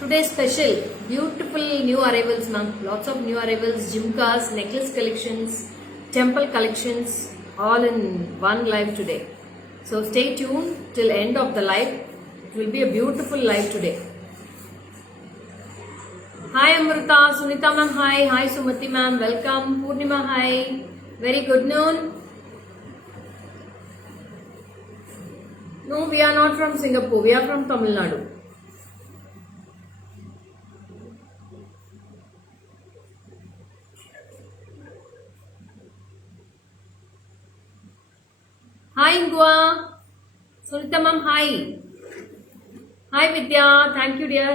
Today's special, beautiful new arrivals, ma'am. Lots of new arrivals, jimkas, necklace collections, temple collections, all in one live today. So stay tuned till end of the live. It will be a beautiful live today. Hi Amrita, Sunita ma'am, hi. Hi Sumati ma'am, welcome. Purnima, hi. Very good noon. No, we are not from Singapore. We are from Tamil Nadu. Hi Ingua. Sunita ma'am, hi. Hi Vidya, thank you dear.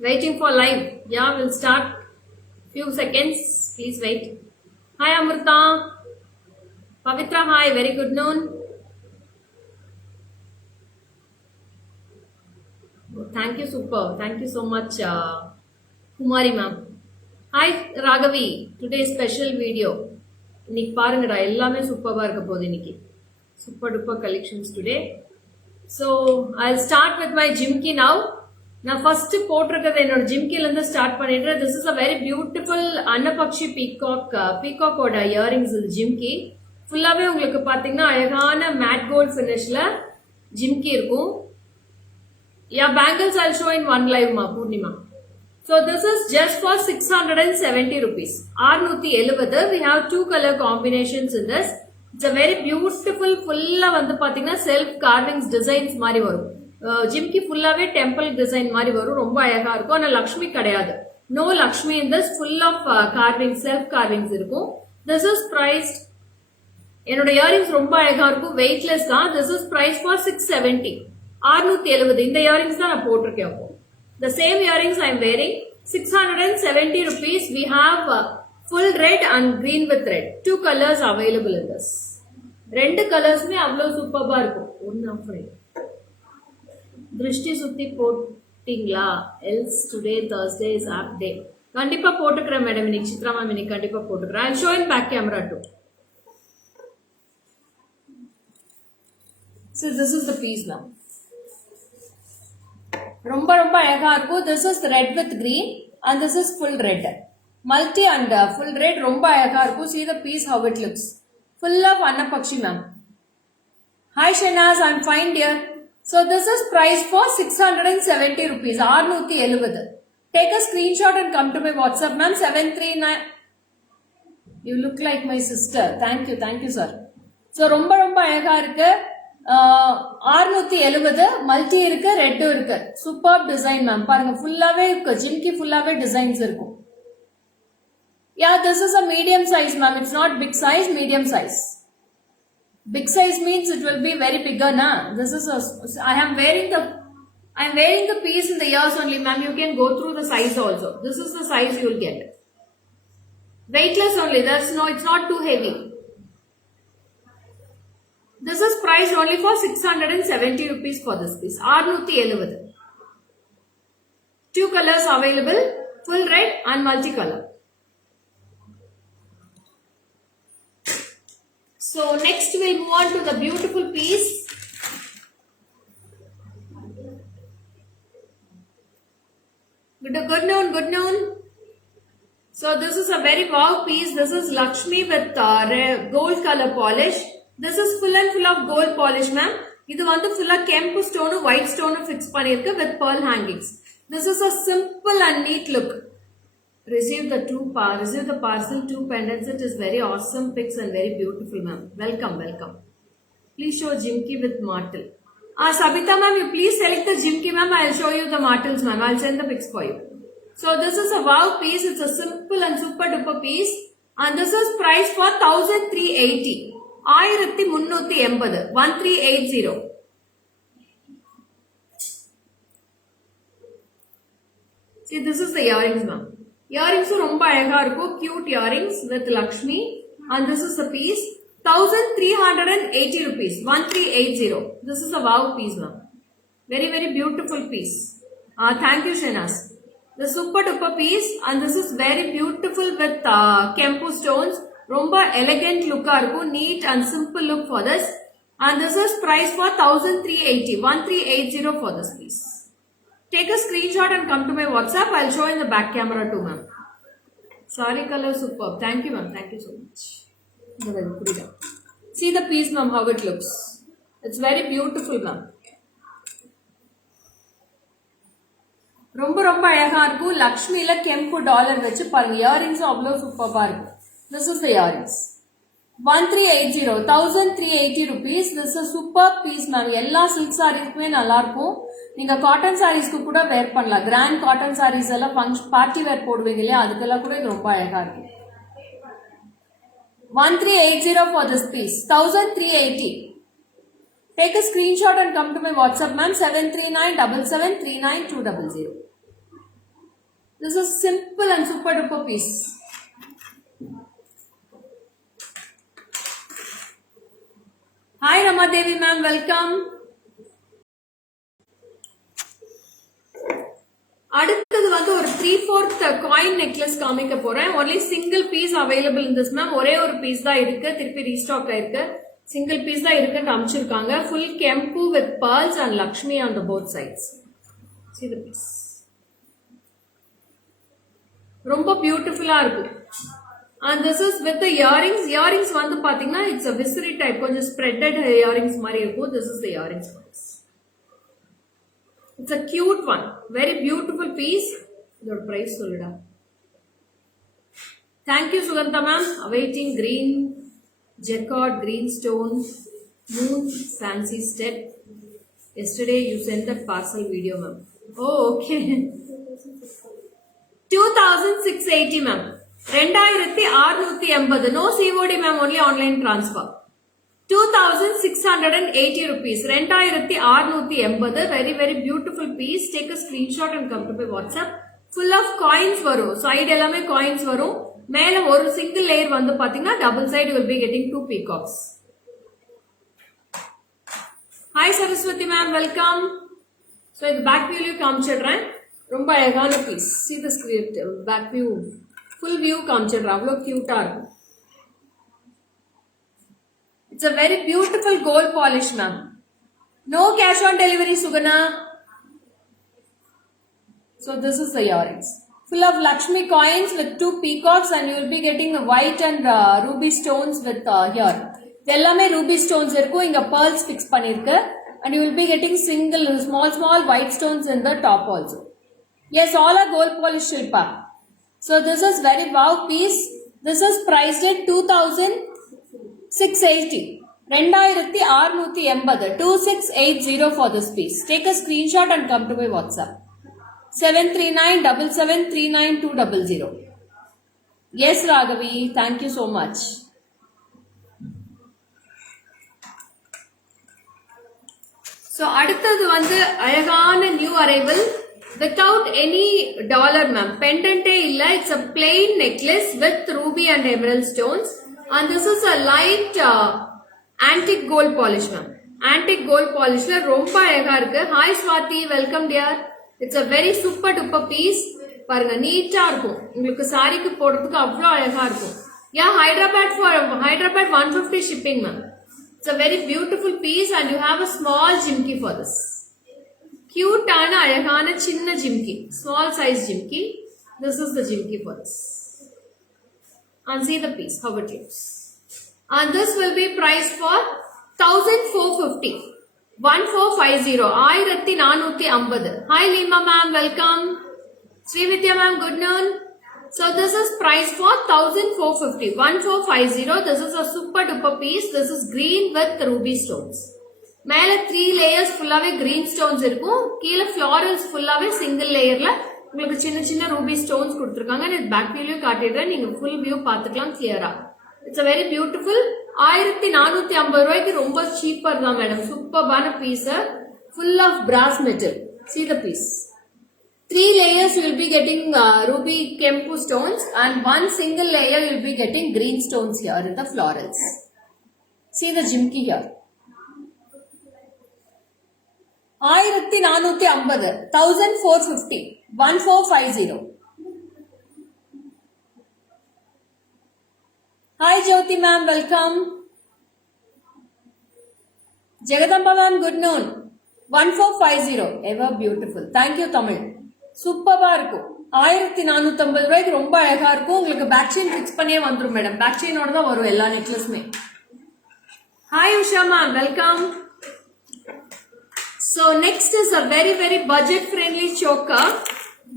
Waiting for live. Yeah, we'll start. Few seconds. Please wait. Hi Amrita. Pavitra, hi. Very good noon. Thank you, super. Thank you so much, Kumari ma'am. Hi Raghavi. Today's special video. இன்னைக்கு பாருங்கடா எல்லாமே சூப்பரா இருக்க போகுது இன்னைக்கு. Super duper collections today. So I'll start with my jimki now. நான் first போட்டிருக்கிறது என்னோட ஜிம்கில இருந்து ஸ்டார்ட் பண்ணிடுறேன். This is a very beautiful Annapakshi பீகாக்கோட இயரிங்ஸ் இது ஜிம்கி. ஃபுல்லாவே உங்களுக்கு பாத்தீங்கன்னா அழகான மேட் கோல்ட் ஃபினிஷ்ல ஜிம்கி இருக்கும். Yeah, bangles I'll show in one live ma Purnima. So this is just for 670 rupees. 670. We have two color combinations in this. It's a very beautiful fulla வந்து பாத்தீங்கன்னா self carvings designs மாதிரி வரும். ஜிம்கி ஃபுல்லாவே temple design மாதிரி வரும். ரொம்ப அழகா இருக்கும். ஆனா லக்ஷ்மி கிடையாது. No Lakshmi in this, full of carving self carvings இருக்கும். This is priced. என்னோட இயரிங்ஸ் ரொம்ப அழகா இருக்கும். வெயிட்லெஸ் தான். This is price for 670. 670. இந்த இயரிங்ஸ் தான் நான் போட்டிருக்கேன். அப்போ the same earrings I am wearing. 670 rupees. We have full red and green with red. Two colors available in this. ரெண்டு கலர்ஸ்மே அவ்வளவு சூப்பர்பா இருக்கும். ஒன்னு ஆஃபர் திருஷ்டி சுத்தி போட்டீங்களா? Else today Thursday is app day. கண்டிப்பா போட்டுக்கிறேன் மேடம். இன்னைக்கு சித்ரா மேம் இன்னைக்கு கண்டிப்பா போட்டுக்கிறேன். I'll show in back camera too. So this is the piece now. ரொம்ப ரொம்ப அழகா இருக்கும். This is red with green and this is full red. Multi and full red ரொம்ப அழகா இருக்கும். See the piece how it looks. Full of Annapakshi ma'am. Hi Shanaz, I'm fine dear. So this is priced for 670 rupees. 670. Take a screenshot and come to my WhatsApp ma'am. 739. You look like my sister. Thank you sir. So ரொம்ப ரொம்ப அழகா இருக்கு. 670 மல்டி இருக்கு, ரெட்டும் இருக்கு. Super design ma'am. பாருங்க ஃபுல்லாவே இருக்கு. ஜிம்கி ஃபுல்லாவே டிசைன்ஸ் இருக்கும். Yeah, this is a medium size ma'am. It's not big size, medium size. Big size means it will be very bigger na. This is I am wearing the piece in the ears only ma'am. You can go through the size also. This is the size you will get. Weightless only. It's not too heavy. This is priced only for 670 rupees for this piece. 670. Two colors available, full red and multicolor. So next we'll move on to the beautiful piece. Good noon. So this is a very wow piece. This is Lakshmi with gold color polish. This is full of gold polish ma'am. இது வந்து ஃபுல்லா கெம்பு stone white stone fix பண்ணிருக்கு with pearl hangings. This is a simple and neat look. Receive the parcel, two pendants. It is very awesome pics and very beautiful ma'am. Welcome. Please show jimki with martel. Sabita ma'am, you please select the jimki ma'am. I'll show you the martels ma'am. I'll send the pics for you. So this is a wow piece. It's a simple and super duper piece. And this is priced for 1380. 1380. 1380. See, this is the earrings ma'am. Earrings ரொம்ப அழகா இருக்கும். Cute earrings with Lakshmi. And this is the piece. 1380 rupees. 1380. This is a wow piece ma'am. Very beautiful piece. Thank you Shanas. The super duper piece. And this is very beautiful with Kempu stones. ரொம்ப elegant look இருக்கும், neat and simple look for this. And this is price for 1380, 1380 for this piece. Take a screenshot and come to my WhatsApp. I'll show in the back camera too, ma'am. Saree color superb. Thank you, ma'am. Thank you so much. See the piece, ma'am, how it looks. It's very beautiful, ma'am. ரொம்ப ரொம்ப அழகா இருக்கும். லக்ஷ்மியில கெம்பு டாலர் வச்சு பாருங்க. இயரிங்ஸ் அவ்வளவு சூப்பரா இருக்கும். This is the earrings. 1380, 1380 rupees. This is a super piece, ma'am. எல்லா silk sareesக்குமே நல்லா இருக்கும். நீங்க காட்டன் சாரீஸ்க்கு கூட வேர் பண்ணலாம். கிராண்ட் காட்டன் சாரீஸ் எல்லாம் பார்ட்டி வேர் போடுவீங்க இல்லையா, அதுக்கெல்லாம் கூட இது ரொம்ப அழகா இருக்கும். 1380 for this piece. 1380. Take a screenshot and come to my WhatsApp, ma'am. 7397739 This is simple and super duper piece. Hi Ramadevi ma'am, welcome. அடுத்தது வந்து ஒரு 3/4 காயின் நெக்லஸ் காமிக்க போறேன். Only single piece available in this ma'am. ஒரே ஒரு பீஸ் தான் இருக்கு, திருப்பி ரீஸ்டாக் ஆயிருக்கு. சிங்கிள் பீஸ் தான் இருக்குன்னு அமைச்சிருக்காங்க. Full kempu with pearls and Lakshmi on the both sides. See the piece. ரொம்ப பியூட்டிஃபுல்லா இருக்கும். And this is with the earrings. Earrings வந்து பாத்தீங்கன்னா it's a viscery type, கொஞ்சம் spreaded earrings மாதிரி இருக்கும். This is the earrings for this. It's a cute one, very beautiful piece. இதோட price சொல்லுடா. Thank you Sugandha ma'am. Awaiting green jacquard, green stone, moon fancy step. Yesterday you sent that parcel video ma'am. Oh okay. 2680 ma'am. 2680. No COD ma'am, only online transfer. 2680 rupees. 2680. Very very beautiful piece. Take a screenshot and come to my WhatsApp. Full of coins varum. Side ellame coins varum. மேல ஒரு single layer வந்து பாத்தீங்கன்னா double side you will be getting 2 peacocks. Hi Saraswati ma'am, welcome. So இது back view ல காமிச்சிடுறேன். ரொம்ப அழகான piece. See the script, back view. Full view காமிச்சிடுறேன். அவ்வளவு கியூட்டா இருக்கும். It's a very beautiful gold polish ma'am. No cash on delivery Sugana. So this is the earrings. Full of Lakshmi coins with 2 peacocks and you will be getting white and ruby stones with here. எல்லாமே ruby stones இருக்கும். இங்க pearls fix பண்ணிருக்கு. And you will be getting single small white stones in the top also. Yes, all are gold polish Shilpa. So this is very wow piece. This is priced at 2680. 2680 for this piece. Take a screenshot and come to my WhatsApp. 7397739 Yes Raghavi, thank you so much. So அடுத்தது வந்து அழகான new arrival without any dollar ma'am. Pendant இல்ல, it's a plain necklace with ruby and emerald stones. And this is a light antique gold polish ma'am. Antique gold polish ல ரொம்ப அழகா இருக்கு. Hi Swati, welcome dear. It's a very super duper piece. பாருங்க நீட்டா இருக்கும். உங்களுக்கு சாரிக்கு போடுறதுக்கு அவ்வளவு அழகா இருக்கும். Yeah, Hyderabad 150 shipping ma'am. It's a very beautiful piece and you have a small jimki for this. Cute ஆன அழகான சின்ன jimki. Small size jimki. This is the jimki for this. And see the piece, how it looks. And this will be priced for 1450. 1450. 1450. Hi Lima ma'am, welcome. Srividya ma'am, good noon. So this is priced for 1450. 1450. This is a super duper piece. This is green with ruby stones. மேல 3 layers ஃபுல்லாவே green stones இருக்கும். கீழ florals ஃபுல்லாவே single layerல உங்களுக்கு சின்ன சின்ன ruby stones கொடுத்திருக்காங்க. நான் பேக் வியூலயும் காட்டிடுறேன். நீங்க full view பார்த்துக்கலாம் கிளியரா. It's a very beautiful 1450 ரூபாய்க்கு ரொம்ப சீப்பர் தான் மேடம். சூப்பர்பான piece, full of brass metal. See the piece. 3 layers you will be getting ruby kempu stones and one single layer you will be getting green stones here in the florals. See the jimki here. 1450. 1450. 1450. Hi Jyoti ma'am, welcome. Jagadamba ma'am, good noon. 1450, ever beautiful. Thank you Tamil. சூப்பரா இருக்கும். 1450 ரூபாய்க்கு ரொம்ப அழகா இருக்கும். உங்களுக்கு back chain fix பண்ணியே வந்துரும் madam. Back செயினோட தான் வரும் எல்லா நெக்லஸுமே. Hi Usha ma'am, welcome. So next is a very budget friendly choker.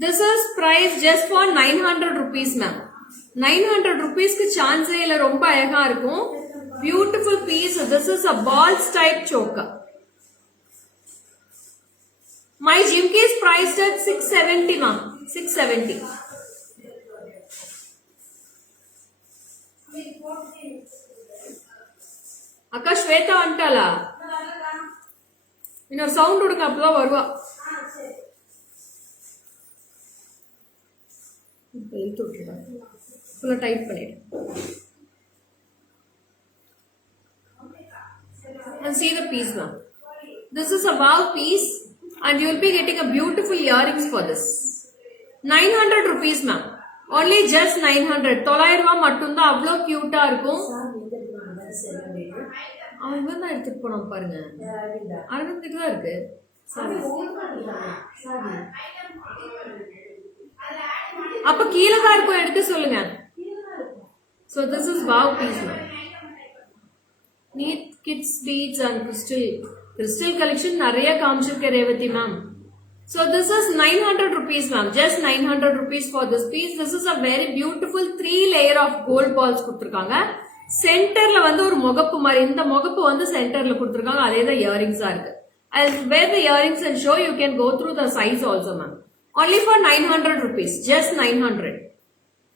This is priced just for 900 rupees ma'am. 900 rupees க்கு சான்ஸே இல்ல, ரொம்ப அழகா இருக்கும். Beautiful piece. This is a balls type choker. My jimki is priced at 670 ma'am. 670. அக்கா ஸ்வேதா வந்துட்டாளா? இன்னொரு சவுண்ட் கொடுங்க, அப்பதான் வருவா. டைட் பண்ணிடு. And see the piece ma'am. This is a wow piece and you will be getting a beautiful earrings for this. 900 rupees ma'am. Only just 900. 900 ரூபாய் மட்டும்தான். அவ்வளோ கியூட்டா இருக்கும். அவன் இவன் தான் எடுத்துட்டு போனோம் பாருங்க. அரவிந்துக்கு தான் இருக்கு. அப்ப கீழே தான் இருக்கும், எடுத்து சொல்லுங்க. So this is wow piece ma'am. Neat kids beads and crystal collection நிறைய காமிச்சிருக்க Revathi ma'am. So this is 900 rupees ma'am. Just 900 rupees for this piece. This is a very beautiful 3 layer of gold balls கொடுத்திருக்காங்க. சென்டர்ல வந்து ஒரு முகப்பு மாதிரி, இந்த முகப்பு வந்து சென்டர்ல கொடுத்திருக்காங்க. அதே தான் இயரிங்ஸா இருக்கு. I'll wear the earrings and show. You can go through the size also ma'am. Only for 900 rupees. Just 900.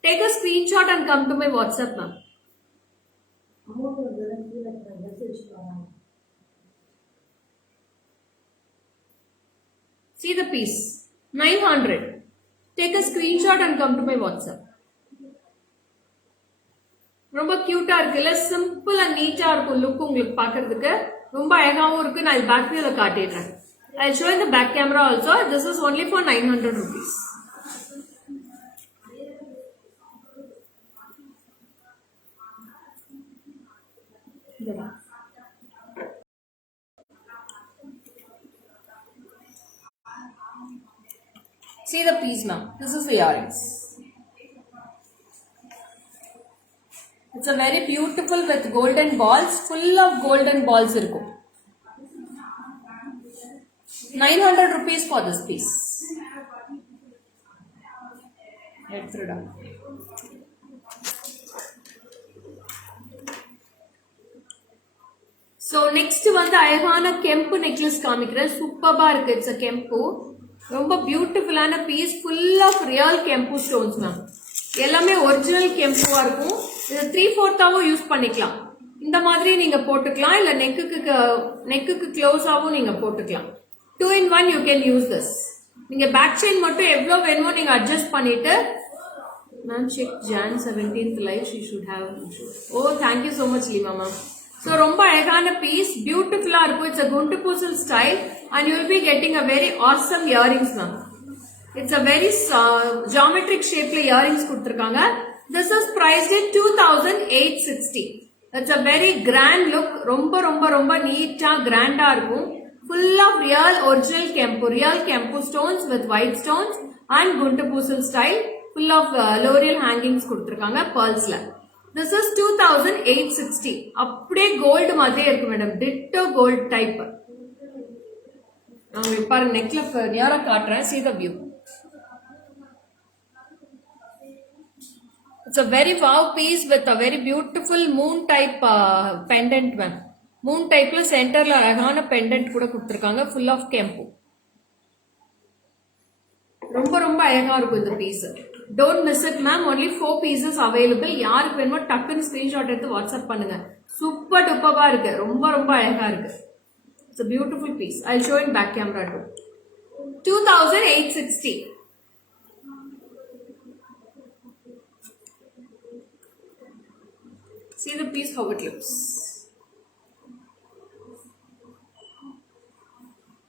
Take a screenshot and come to my WhatsApp ma'am. See the piece. 900. Take a screenshot and come to my WhatsApp. ரொம்ப கியூட்டா இருக்குல்ல, simple and நீட்டா இருக்கும் லுக். உங்களுக்கு பாக்குறதுக்கு ரொம்ப அழகாவும் இருக்கு. நான் பேக் வியூல காட்டிடுறேன். I'll show in the back camera also. This is only for 900 rupees. See the piece ma'am. This is the earrings. It's a very beautiful with golden balls. Full of golden balls இருக்கும். 900 rupees for this piece. எடுத்துடா. So next வந்து அழகான கெம்பு நெக்லஸ் காமிக்கிறேன். சூப்பரா இருக்கு. It's a kempu. ரொம்ப பியூட்டிஃபுல்லான piece. Full of real kempu stones ma'am. எல்லாமே ஒரிஜினல் கெம்புவா இருக்கும். இது 3/4 யூஸ் பண்ணிக்கலாம். இந்த மாதிரி நீங்க போட்டுக்கலாம், இல்ல நெக்குக்கு க்ளோஸாவும் நீங்க போட்டுக்கலாம். 2 in 1 you can use this. நீங்க பேக் செயின் மட்டும் எவ்வளவு வேணுமோ நீங்க அட்ஜஸ்ட் பண்ணிட்டு. Ma'am check Jan 17th live she should have. Oh thank you so much Lima ma'am. So ரொம்ப அழகான பீஸ், பியூட்டிஃபுல்லா இருக்கும். இட்ஸ் a guntu பூசல் style and you will be getting a very awesome earrings ma'am. It's a very geometric shape earrings கொடுத்திருக்காங்க. This is priced at 2860. It's a very grand look. ரொம்ப நீட்டா கிராண்டா இருக்கும். Full of real original kempu stones with white stones and guntu பூசல் style. Full of L'Oreal hangings கொடுத்திருக்காங்க pearlsல. This is 2860. அப்படியே கோல்டு மாதிரியே இருக்கு மேடம். Tito gold type. நான் பாருங்க நெக்லஸ் நியரா காட்டுறேன். See the view. It's a very wow piece with a very beautiful moon type pendant ma'am. Moon type la centerல அழகான pendant கூட கொடுத்திருக்காங்க. Full of kempu. ரொம்ப அழகா இருக்கும் இந்த piece. Don't miss it ma'am. Only 4 pieces available. யாருக்கு வேணுமோ டக்குன்னு ஸ்கிரீன்ஷாட் எடுத்து வாட்ஸ்அப் பண்ணுங்க. சூப்பர் டூப்பரா இருக்கு. ரொம்ப அழகா இருக்கு. It's a beautiful piece. I'll show in back camera too. 2860. See the piece how it looks.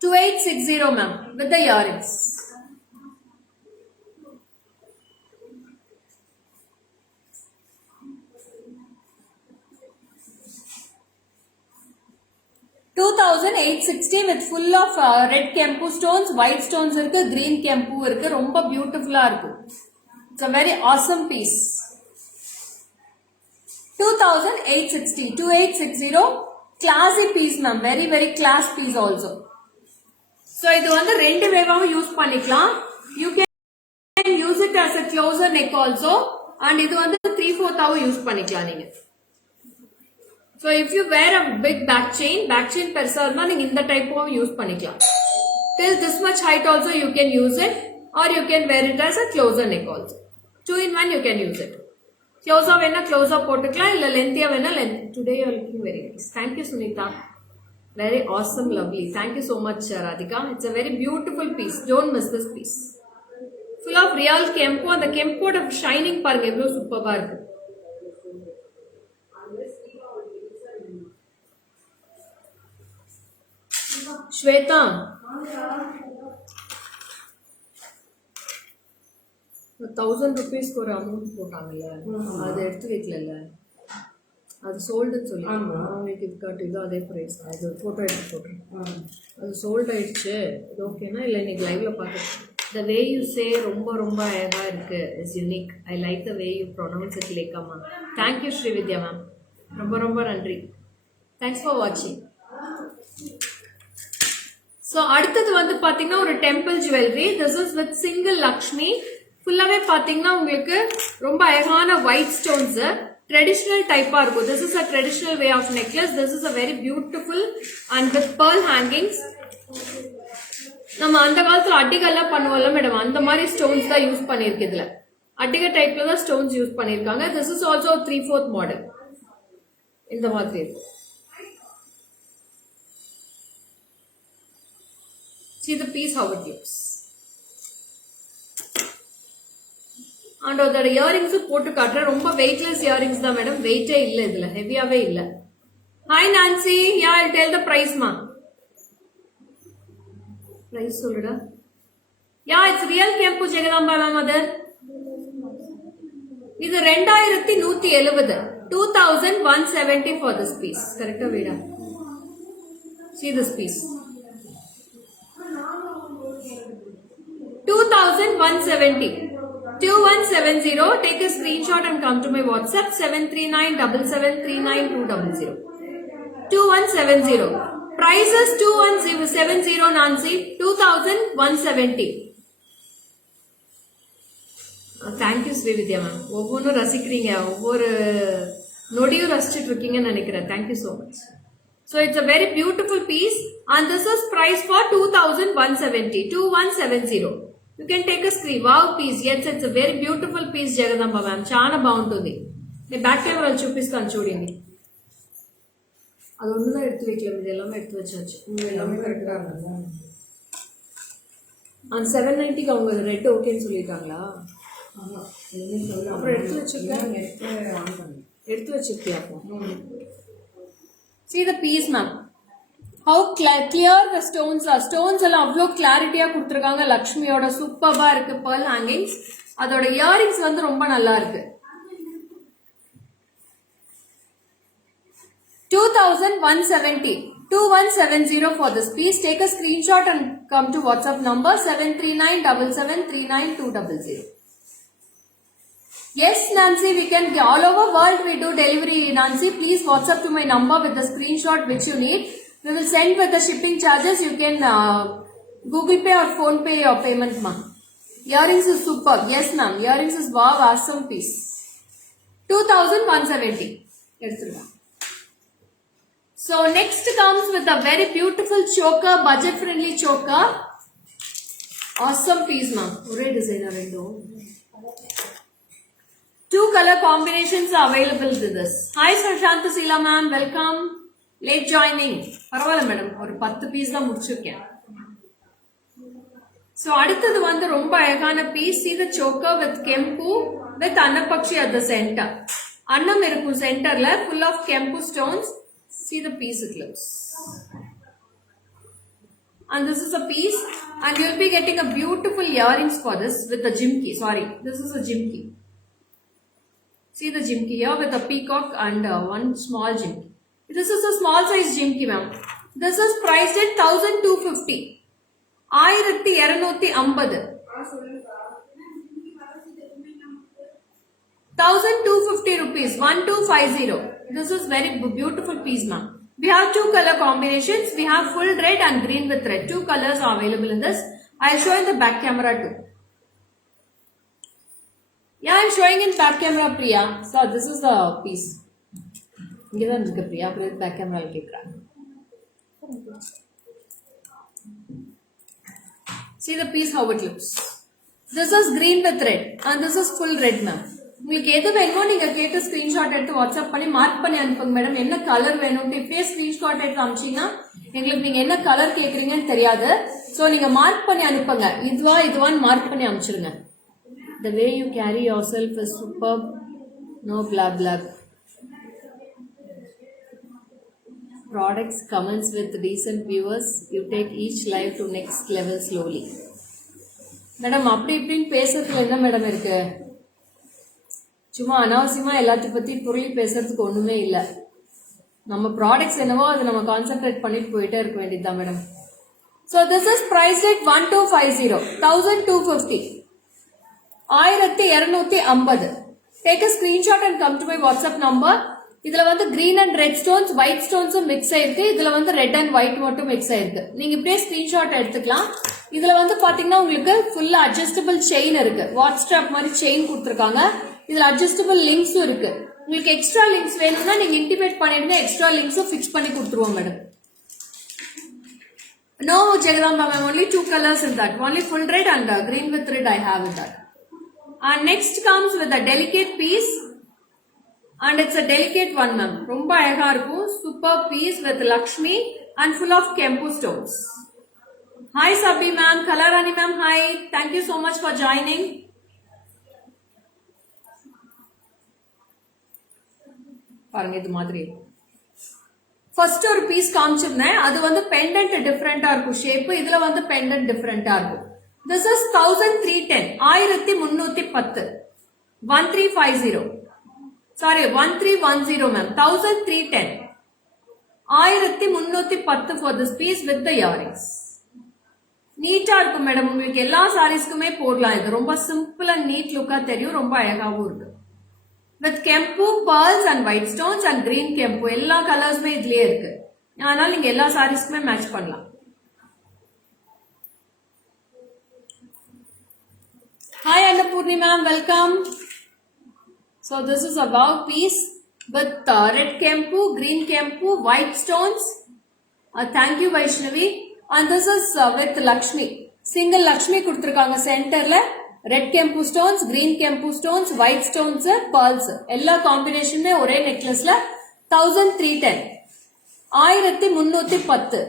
2860 ma'am with the earrings. 2860 with full of red kempu stones, white stones irukku, green kempu irukku, romba beautiful ah irukum. It's a very awesome piece. 2860 classy piece ma'am, very very class piece also. So இது வந்து ரெண்டு வேவாவும் யூஸ் பண்ணிக்கலாம். You can use it as a closer neck also, and இது வந்து 3/4 ஆவும் யூஸ் பண்ணிக்கலாம் நீங்க. So if you wear a big back chain பெருசா இருந்தா நீங்க இந்த டைப்பும் யூஸ் பண்ணிக்கலாம். Till this much height also you can use it, or you can wear it as a closer neck also. 2 in 1 you can use it. Closer வேணா closer போட்டுக்கலாம், இல்ல lengthiயா வேணா length. Today you are looking very nice. Thank you Sunita. Very awesome, lovely. Thank you so much Radhika. It's a very beautiful piece. Don't miss this piece. Full of real kempu, and the kempu of shining பாருங்க எவ்வளவு சூப்பரா இருக்கு. Shweta, 1000 rupees ஒரு அமௌண்ட் போட்டாங்கல்ல, அது எடுத்து வைக்கல, அது சோல்டுன்னு சொல்லி அவங்களுக்கு இது காட்டு, இது அதே ப்ரைஸ். அது ஃபோட்டோ எடுத்து போட்டுருக்கேன், அது சோல்ட் ஆயிடுச்சு. இது ஓகேனா இல்லை இன்னைக்கு லைவ்ல பார்க்குறேன். த வே யூ சே ரொம்ப ரொம்ப அழகாக இருக்கு, it's unique. I like the way you pronounce it லேக்காமா. தேங்க்யூ ஸ்ரீவித்யா மேம், ரொம்ப ரொம்ப நன்றி. தேங்க்ஸ் ஃபார் வாட்சிங். ஸோ அடுத்தது வந்து பார்த்தீங்கன்னா ஒரு temple jewellery. This is with single Lakshmi. ஃபுல்லாகவே பார்த்தீங்கன்னா உங்களுக்கு ரொம்ப அழகான ஒயிட் ஸ்டோன்ஸ், ட்ரெடிஷ்னல் டைப்பா இருக்கும். This is a traditional way of necklace. This is a very beautiful and with pearl hangings. நம்ம அந்த காலத்துல அட்டிகெல்லாம் பண்ணுவோம்ல மேடம், அந்த மாதிரி ஸ்டோன்ஸ் தான் யூஸ் பண்ணிருக்கு. இதுல அட்டிகை டைப்ல தான் ஸ்டோன்ஸ் யூஸ் பண்ணிருக்காங்க. This is also 3/4 model. இந்த மாதிரி இருக்கும். See the piece how it looks. And அதோட இயரிங்ஸும் போட்டு காட்டுறேன். ரொம்ப வெயிட்லெஸ் இயரிங்ஸ் தான் மேடம், வெயிட்டே இல்ல, இதுல ஹெவியாவே இல்ல. Hi Nancy, ya I tell the price மா. பிரைஸ் சொல்லுடா. Ya it's real kempu Jagadamba ma'am. அது இது 2170, 2170 for this piece. கரெக்டா வீடா? See this piece, 2170. 2170. Take a screenshot and come to my WhatsApp 7397739 2170. Price is 2170 Nancy. 2170. Thank you Srividya ma'am. ஒவ்வொன்றும் ரசிக்கிறீங்க, ஒவ்வொரு நொடியும் ரசிச்சுட்டு இருக்கீங்கன்னு நினைக்கிறேன். Thank you so much. So it's a very beautiful piece, and this is price for 2170. 2170. You can take a screen. Wow piece. Yes, it's a very beautiful piece Jagadamba ma'am. Chaana బాగుంటుంది. నేను back camera చూపిస్తాను చూడండి. அது ஒண்ணுதான் எடுத்து வைக்கல, இது எல்லாமே எடுத்து வச்சாச்சு. எல்லாமே கரெக்டா இருக்கு. அந்த 790க்கு அவங்க ரெட் ஓகேன்னு சொல்லிட்டாங்களா? அப்புறம் எடுத்து வச்சிருக்கேன், எடுத்து வச்சிருக்கியா? அப்போ see the piece ma'am, how clear the stones are. Stones எல்லாம் அவ்வளோ கிளாரிட்டியா கொடுத்துருக்காங்க. லக்ஷ்மியோட சூப்பர்பா இருக்கு pearl hangings. அதோட இயரிங்ஸ் வந்து ரொம்ப நல்லா இருக்கு. 2170. 2170 for this piece. Take a screenshot and come to WhatsApp number 7397739 Yes, Nancy, we can all over world we do delivery. Nancy, please WhatsApp to my number with the screenshot which you need. We will send with the shipping charges. You can Google Pay or Phone Pay your payment, ma. Earrings is superb. Yes, ma'am. Earrings is wow, awesome piece. 2170. So next comes with a very beautiful choker, budget friendly choker. Awesome piece, ma'am. Red designer window. 2 color combinations are available to this. Hi Sarshanta Sila ma'am, welcome. Late joining. பரவாயில்ல மேடம், ஒரு 10 பீஸ் தான் முடிச்சிருக்கேன். So அடுத்தது வந்து ரொம்ப அழகான piece. See the choker with kempu with annapakshi at the center. அன்னம் இருக்கும் சென்டர்ல, full of kempu stones. See the piece it looks. And this is a piece, and you'll be getting a beautiful earrings for this with the jimki. Sorry, this is a jimki. See the jimki here with a peacock and one small jimki. This is a small size jimki ma'am. This is priced at 1250. 1250. 1250 rupees. 1250. This is very beautiful piece, ma'am. We have two color combinations. We have full red and green with red. Two colors are available in this. I'll show in the back camera too. Yeah, I'm showing in back camera, Priya. So this is the piece. Give them the Priya. Back camera. See the piece how it looks. This is green with red and this is full red, ma'am. உங்களுக்கு எது வேணுமோ நீங்க கேட்டு ஸ்கிரீன்ஷாட் எடுத்து வாட்ஸ்அப் பண்ணி மார்க் பண்ணி அனுப்புங்க மேடம். என்ன கலர் வேணும் இப்பயே ஸ்கிரீன்ஷாட் எடுத்து அனுப்பிச்சீங்கன்னா எங்களுக்கு நீங்க என்ன கலர் கேக்குறீங்கன்னு தெரியாது. சோ நீங்க மார்க் பண்ணி அனுப்புங்க. இதுவான்னு மார்க் பண்ணி அனுப்பிச்சிருங்க. The way you carry yourself is superb. No blah blah. Products comments with decent viewers. You take each live to next level slowly. Madam அப்படி இப்படின்னு பேசுறதுல என்ன மேடம் இருக்கு? சும்மா அனாவசியமா எல்லாத்தையும் பத்தி பொருள் பேசுறதுக்கு ஒண்ணுமே இல்ல. நம்ம ப்ராடக்ட்ஸ் என்னவோ அதை நம்ம கான்சென்ட்ரேட் பண்ணிட்டு போயிட்டே இருக்க வேண்டியதுதான் madam. So this is priced at 1250. 1250. 1250. Take a screenshot and come to my WhatsApp number. இதுல வந்து green and red stones, white stones mix ஆயிருக்கு. இதுல வந்து red and white மட்டும் mix ஆயிருக்கு. நீங்க இப்படியே ஸ்கிரீன்ஷாட் எடுத்துக்கலாம். இதுல வந்து பாத்தீங்கன்னா உங்களுக்கு ஃபுல்லா அட்ஜஸ்டபிள் செயின் இருக்கு. வாட் ஸ்ட்ராப் மாதிரி செயின் கொடுத்திருக்காங்க. இதுல அட்ஜஸ்டபிள் லிங்க்ஸும் இருக்கு. உங்களுக்கு எக்ஸ்ட்ரா லிங்க்ஸ் வேணும்னா நீங்க இன்டிமேட் பண்ணிடுங்க. எக்ஸ்ட்ரா லிங்க்ஸும் ஃபிக்ஸ் பண்ணி கொடுத்துருவோம் madam. No, Jagadamba ma'am, only two colors in that. Only full red and green with red I have in that. And next comes with a delicate piece. And it's a delicate one, ma'am. Romba alega irukum. Super piece with Lakshmi and full of Kempu stones. Hi Sabbi ma'am, Kalarani ma'am, hi. Thank you so much for joining. பாருங்க இது மாதிரி ஃபர்ஸ்ட் ஒரு பீஸ் காமிச்சிருந்தேன். அது வந்து பெண்டன்ட் டிஃபரெண்டா இருக்கும் ஷேப். இதுல வந்து பெண்டன்ட் டிஃபரெண்டா இருக்கும். This is 1310. 1310. 1350. Sorry, 1310 ma'am. 1310. 1310 for this piece with the earrings. நீட்டா இருக்கும் மேடம். உங்களுக்கு எல்லா சாரீஸ்க்குமே போடலாம். இது ரொம்ப சிம்பிள் அண்ட் நீட் லுக்கா தெரியும். ரொம்ப அழகாவும் இருக்கு. With Kempu, pearls and white stones and green Kempu. எல்லா கலர்ஸ்மே இதுலயே இருக்கு. அதனால நீங்க எல்லா சாரீஸ்க்குமே மேட்ச் பண்ணலாம். Hi Annapurni ma'am, welcome. So this is a wow piece with red Kempu, green Kempu, white stones. Thank you Vaishnavi. And this is with Lakshmi. Single Lakshmi கொடுத்திருக்காங்க சென்டர்ல. Red Kempu stones, green Kempu stones, white stones, pearls. எல்லா காம்பினேஷனுமே ஒரே நெக்லஸ்ல 1310. 1310.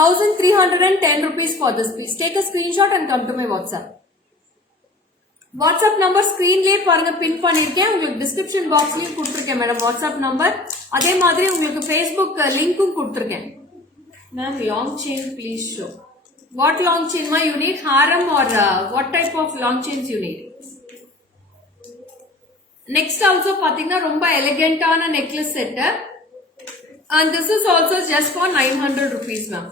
1310 rupees for this piece. Take a screenshot and come to my WhatsApp. WhatsApp number screenலயே பாருங்க பின் பண்ணிருக்கேன். உங்களுக்கு டிஸ்கிரிப்ஷன் பாக்ஸ்லயும் கொடுத்திருக்கேன் மேடம் WhatsApp நம்பர். அதே மாதிரி உங்களுக்கு Facebook லிங்க்கும் கொடுத்திருக்கேன். Ma'am, long chain please show. What long chain ma you need? Haram or what type of long chains you need? Next also பாத்தீங்கன்னா ரொம்ப எலிகென்ட்டான necklace set. And this is also just for 900 rupees ma'am.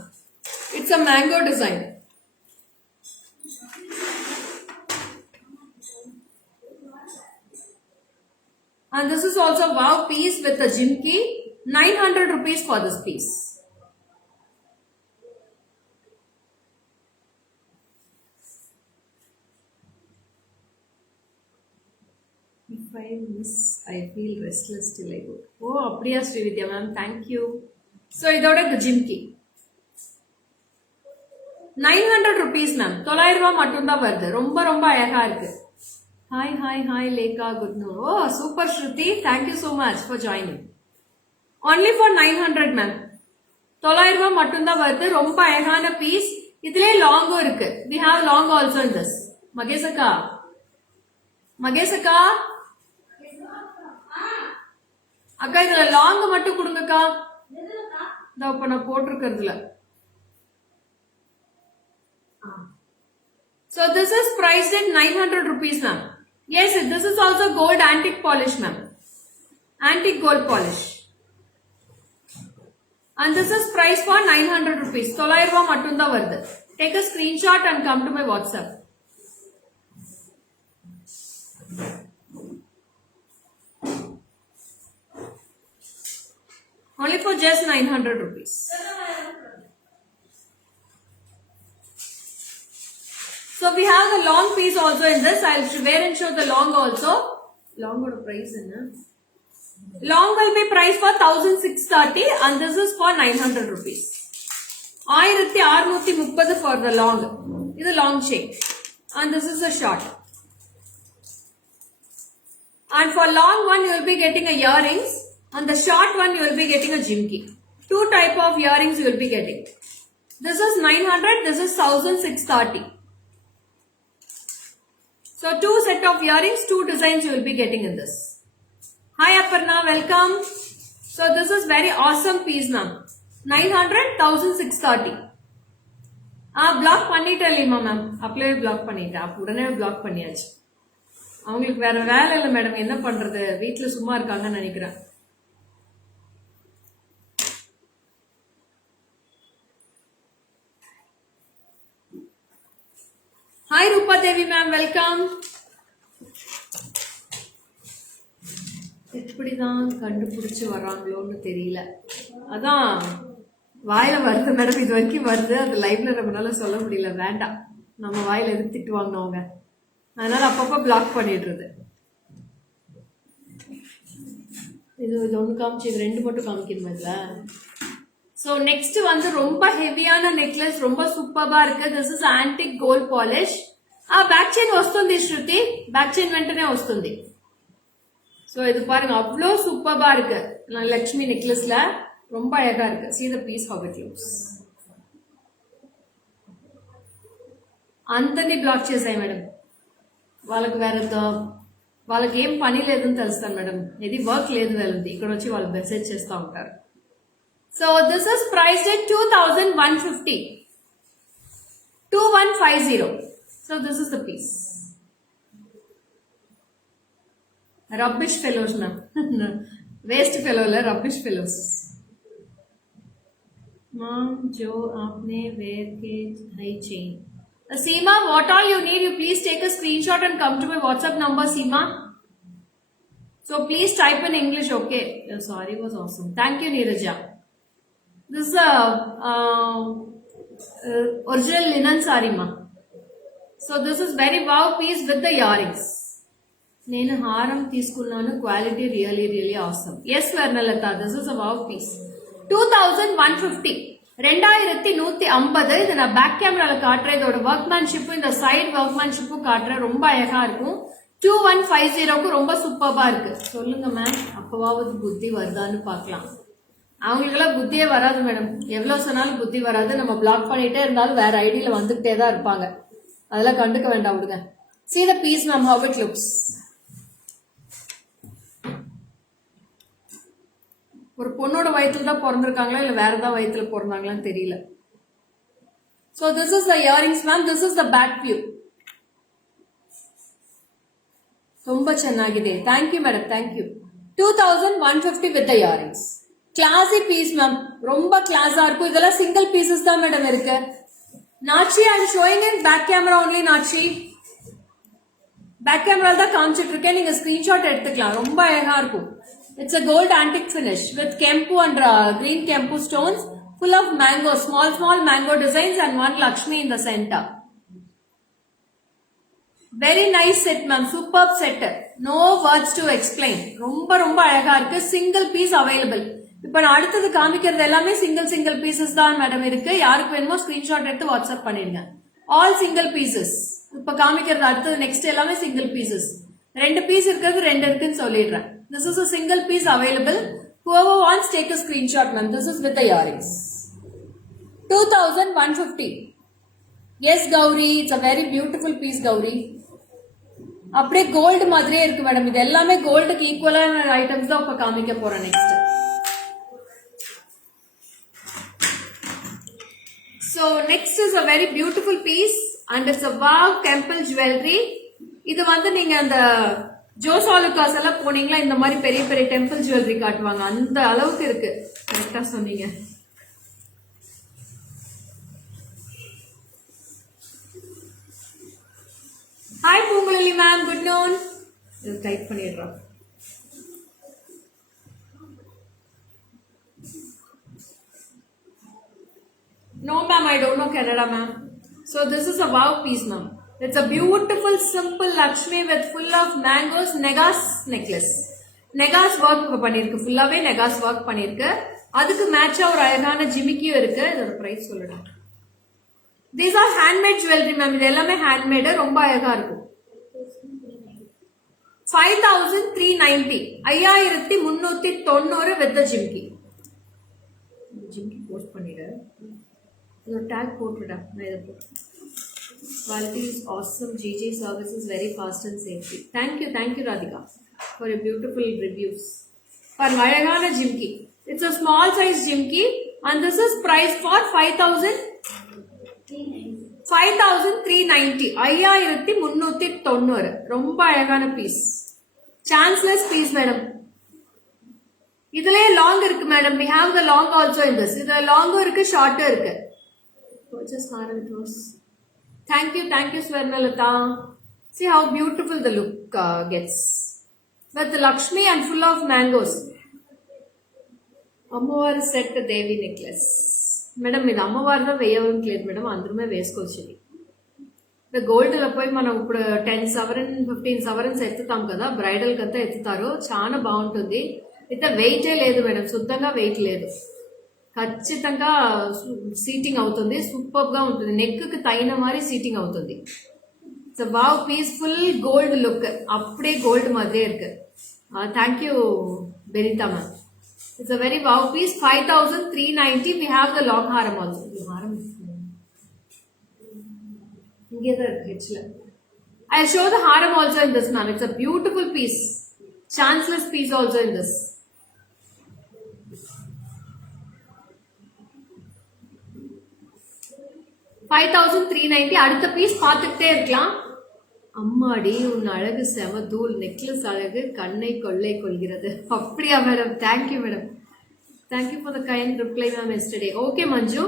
It's a mango design. And this is also wow piece with a jimki. 900 rupees for this piece. If I miss, I feel restless till I go. Oh, அப்படியா Srividya ma'am, thank you. So இதோட ஜிம்கி 900 rupees ma'am. 900 ரூபாய் மட்டும்தான் வருது. ரொம்ப ரொம்ப அழகா இருக்கு. Hi, hi, hi, Lekha. Good no. Oh, super Shruti. Thank you so much for joining. Only for 900 ma'am. 900 ரூபாய் மட்டும்தான் வருது. ரொம்ப அழகான பீஸ். இதுலயே லாங்கும் இருக்கு. We have long also in this. மகேசக்கா. அக்கா இதுல லாங் மட்டும் கொடுங்கக்கா. இதோ இப்ப நான் போட்டிருக்கிறதுல. So this is priced at 900 rupees ma'am. Yes, this is also gold antique polish, ma'am. Antique gold polish. And this is price for 900 rupees. 900 ரூபாய் மட்டும் தான் வருது. Take a screenshot and come to my WhatsApp. Only for just 900 rupees. So we have the long piece also in this. I'll wear and show the long also. Long or price in long will be priced for 1630 and this is for 900 rupees. 1630 for the long. This is a long chain and this is a short. And for long one you will be getting a earrings and the short one you will be getting a jimki. Two type of earrings you will be getting. This is 900, this is 1630. So two set of earrings, two designs you will be getting in this. Hi Aparna, welcome. So this is very awesome piece ma'am. 900, 1630. Block பண்ணிட்டேன் ma'am. அப்படியே block பண்ணிட்டேன். உடனே block பண்ணியாச்சு. அவங்களுக்கு வேற வேலை இல்ல மேடம், என்ன பண்றது, வீட்ல சும்மா இருக்காங்கன்னு நினைக்கிறேன். Hi Rupa Devi ma'am, welcome. எப்படிதான் கண்டுபிடிச்சு வராங்களோன்னு தெரியல. அதான் வாயில வருது மேடம், இது வரைக்கும் வருது. அது லைவ்ல நம்மளால சொல்ல முடியல, வேண்டாம், நம்ம வாயில எது திட்டு வாங்கினவங்க, அதனால அப்பப்ப பிளாக் பண்ணிடுறது. இது ஒன்று காமிச்சு, இது ரெண்டு மட்டும் காமிக்கணுமா இதுல? ஸோ நெக்ஸ்ட் வந்து ரொம்ப ஹெவியான நெக்லஸ், ரொம்ப சூப்பர்பா இருக்கு. This is antique gold polish. Back chain వస్తుంది శృతి, బ్యాక్ చైన్ వెంటనే వస్తుంది. సో ఇది பாருங்க, அவ்வளோ சூப்பர்பா இருக்கு. லட்சுமி நெக்லஸ்ல ரொம்ப அழகா இருக்கு. See the piece how it looks. అంతని బ్లాక్ చేసాయి మేడం. వాళ్ళకి వాళ్ళకి ఏం పని లేదని తెలుస్తాను మేడం, ఇది వర్క్ లేదు వాళ్ళది, ఇక్కడ వచ్చి వాళ్ళు మెసేజ్ చేస్తూ ఉంటారు. So this is priced at 2150. 2150. So this is the piece. Rubbish fellows na. Waste fellow la, rubbish fellows. Mom, jo aapne wear ke high chain. Seema, what all you need, you please take a screenshot and come to my WhatsApp number, Seema. So please type in English, okay? Your sorry was awesome. Thank you, Neeraja. This is a original linen saree, ma. So this is very wow piece with the earrings. నేను హారం తీసుకున్నాను, quality really awesome. Yes Varnalatha, this is a wow piece. 2150. 2150. இது நான் பேக் கேமரால காட்டுறேன். இதோட ஒர்க்மேன்ஷிப்பும் இந்த சைடு ஒர்க்மேன்ஷிப்பும் காட்டுறேன், ரொம்ப அழகா இருக்கும். 2150க்கு ரொம்ப சூப்பர்பா இருக்கு. சொல்லுங்க மேம், அப்பவாவது புத்தி வருதான்னு பார்க்கலாம். அவங்களுக்கெல்லாம் புத்தியே வராது மேடம், எவ்வளவு சொன்னாலும் புத்தி வராது. நம்ம பிளாக் பண்ணிட்டே இருந்தாலும் வேற ஐடியில வந்துகிட்டே தான் இருப்பாங்க, அதெல்லாம் கண்டுக்க வேண்டாம், விடுங்க. See the piece ma'am, how it looks. ஒரு பொண்ணோட வயித்துல தான் பிறந்திருக்காங்களா இல்ல வேற ஏதாவது வயித்துல பிறந்தாங்களான்னு தெரியல. So this is the earrings ma'am, this is the back view. ரொம்ப ಚೆನ್ನಾಗಿದೆ. Thank you madam, thank you. 2150 with the earrings. Classy piece ma'am, ரொம்ப கிளாஸா இருக்கும். இதெல்லாம் சிங்கிள் பீசஸ் தான் மேடம் இருக்கு. Nachi, I am showing in back camera only. Nachi, back camera தான் காமிச்சிட்டு இருக்கேன், நீங்க ஸ்கிரீன்ஷாட் எடுத்துக்கலாம், ரொம்ப அழகா இருக்கும். It's a gold antique finish with kempu and green kempu stones, full of mango, small mango designs and one Lakshmi in the center. Very nice set ma'am, superb set, no words to explain. ரொம்ப அழகா இருக்கு. Single piece available. இப்ப நான் அடுத்தது காமிக்கிறது எல்லாமே single pieces தான் மேடம் இருக்கு. யாருக்கு வேணுமோ ஸ்கிரீன்ஷாட் எடுத்து வாட்ஸ்அப் பண்ணிடுங்க. All single pieces. இப்ப காமிக்கிறது அடுத்தது நெக்ஸ்ட் எல்லாமே சிங்கிள் பீசஸ். ரெண்டு பீஸ் இருக்கிறது ரெண்டு இருக்குன்னு சொல்லிடுறேன். This is a single piece available. Whoever wants, take a screenshot ma'am. This is with the earrings. 2150. Yes Gauri, it's a very beautiful piece Gauri. அப்படியே கோல்டு மாதிரியே இருக்கு மேடம். இது எல்லாமே கோல்டுக்கு ஈக்குவலான ஐட்டம்ஸ் தான் இப்ப காமிக்க போறேன் next. So next is a very beautiful piece and it's a wow temple jewelry. இது வந்து நீங்க அந்த ஜோசாலுக்காஸ் எல்லாம் போனீங்களா இந்த மாதிரி பெரிய பெரிய டெம்பிள் ஜுவல்லரி காட்டுவாங்க, அந்த அளவுக்கு இருக்கு. கரெக்டா சொன்னீங்க. ஹாய் பூங்குழலி மேம், குட் நூன். இது டைப் பண்ணிடுறோம். No ma'am, I don't know Canada ma'am. So this is a wow piece ma'am. It's a beautiful simple Lakshmi with full of mangoes Negas necklace. Negas work பண்ணிருக்கு, ஃபுல்லாவே Negas work பண்ணிருக்கு. அதுக்கு மேட்சா ஒரு அழகான ஜிமிக்கியும் இருக்கு. இதோட பிரைஸ் சொல்லுடா. These are handmade jewelry ma'am. இது எல்லாமே handmade, ரொம்ப அழகா இருக்கும். 5390, 5390 with the jimki. Jimki post பண்ணிடு. The tag போட்டுடா, நான் இத போட்டு. Quality is awesome. GG service is very fast and safety. Thank you Radhika for your beautiful reviews. For அழகான jimki. It's a small size jimki and this is priced for 5390. 5390. ரொம்ப அழகான piece. Chanceless piece madam. இதுலயே லாங் இருக்கு madam. We have the long also in this. இதுல லாங்கும் இருக்கு, ஷார்ட்டும் இருக்கு. Purchase Haram Rose. Thank you Swarnalata. See how beautiful the look gets. With the Lakshmi and full of mangoes. Ammavar set Devi necklace. Madam, ఇది అమ్మవారి దా వేయవట్లేదు మేడం, అందరమే వేసుకోవచ్చు. The gold లో పోయి మనం ఇప్పుడు 10 sovereign 15 sovereigns ఎత్తుతాం కదా, బ్రైడల్ కంతా ఎత్తుతారు, చాలా బాగుంటుంది. ఇంత వెయిటే లేదు మేడం, శుద్ధంగా వెయిట్ లేదు, ఖచ్చితంగా సీటింగ్ అవుతుంది, సూపర్ గా ఉంటుంది, నెక్ కి తగిన மாதிரி సీటింగ్ అవుతుంది. It's a wow peaceful gold look, அப்படியே கோல்ட் மாதிரியே இருக்கு. Thank you Benita ma'am. It's a very wow piece. 5390. We have the long haram also. Haram inge da irukku. I'll show the haram also in this ma'am. It's a beautiful piece, chanceless piece also in this. 5390. அடுத்த பீஸ் பார்த்துக்கிட்டே இருக்கலாம். அம்மாடி உன் அழகு செம தூள், நெக்லஸ் அழகு கண்ணை கொள்ளை கொள்கிறது. அப்படியா madam? Thank you madam, thank you for the kind reply ma'am yesterday. Okay Manju,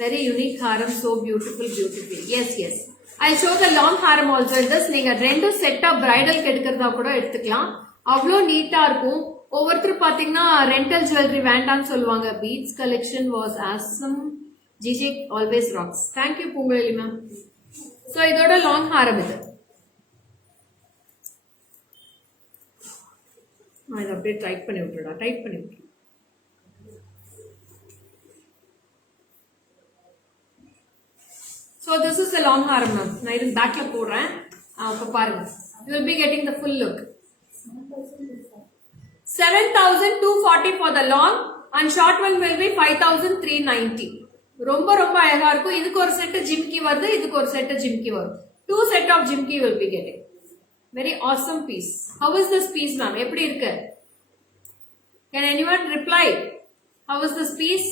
very unique haaram, so beautiful. Yes I show the long haaram also in this. நீங்க ரெண்டு செட் ஆஃப் பிரைடல் எடுக்கிறதா கூட எடுத்துக்கலாம், அவ்வளோ நீட்டா இருக்கும். ஒவ்வொருத்தரும் பாத்தீங்கன்னா ரெண்டல் ஜுவல்லரி வேண்டாம்னு சொல்லுவாங்க. Beads collection was awesome. GG always rocks. Thank you Poonguzhali ma'am. So இதோட லாங் ஹாரம் இது. இதை அப்படியே டைப் பண்ணி விட்டுடா, டைப் பண்ணி விட்டு. So this is the long haram ma'am. நான் இது பேக்ல போடுறேன், அப்ப பாருங்க. You will be getting the full look. 7240 for the long and short one will be 5390. ரொம்ப ரொம்ப அழகா இருக்கும். இதுக்கு ஒரு செட் ஜிம்கி வருது, இதுக்கு ஒரு செட் ஜிம்கி வரும். 2 set of jhumki will be getting. Very awesome piece. How is this piece ma'am? எப்படி இருக்கு? Can anyone reply? How is this piece?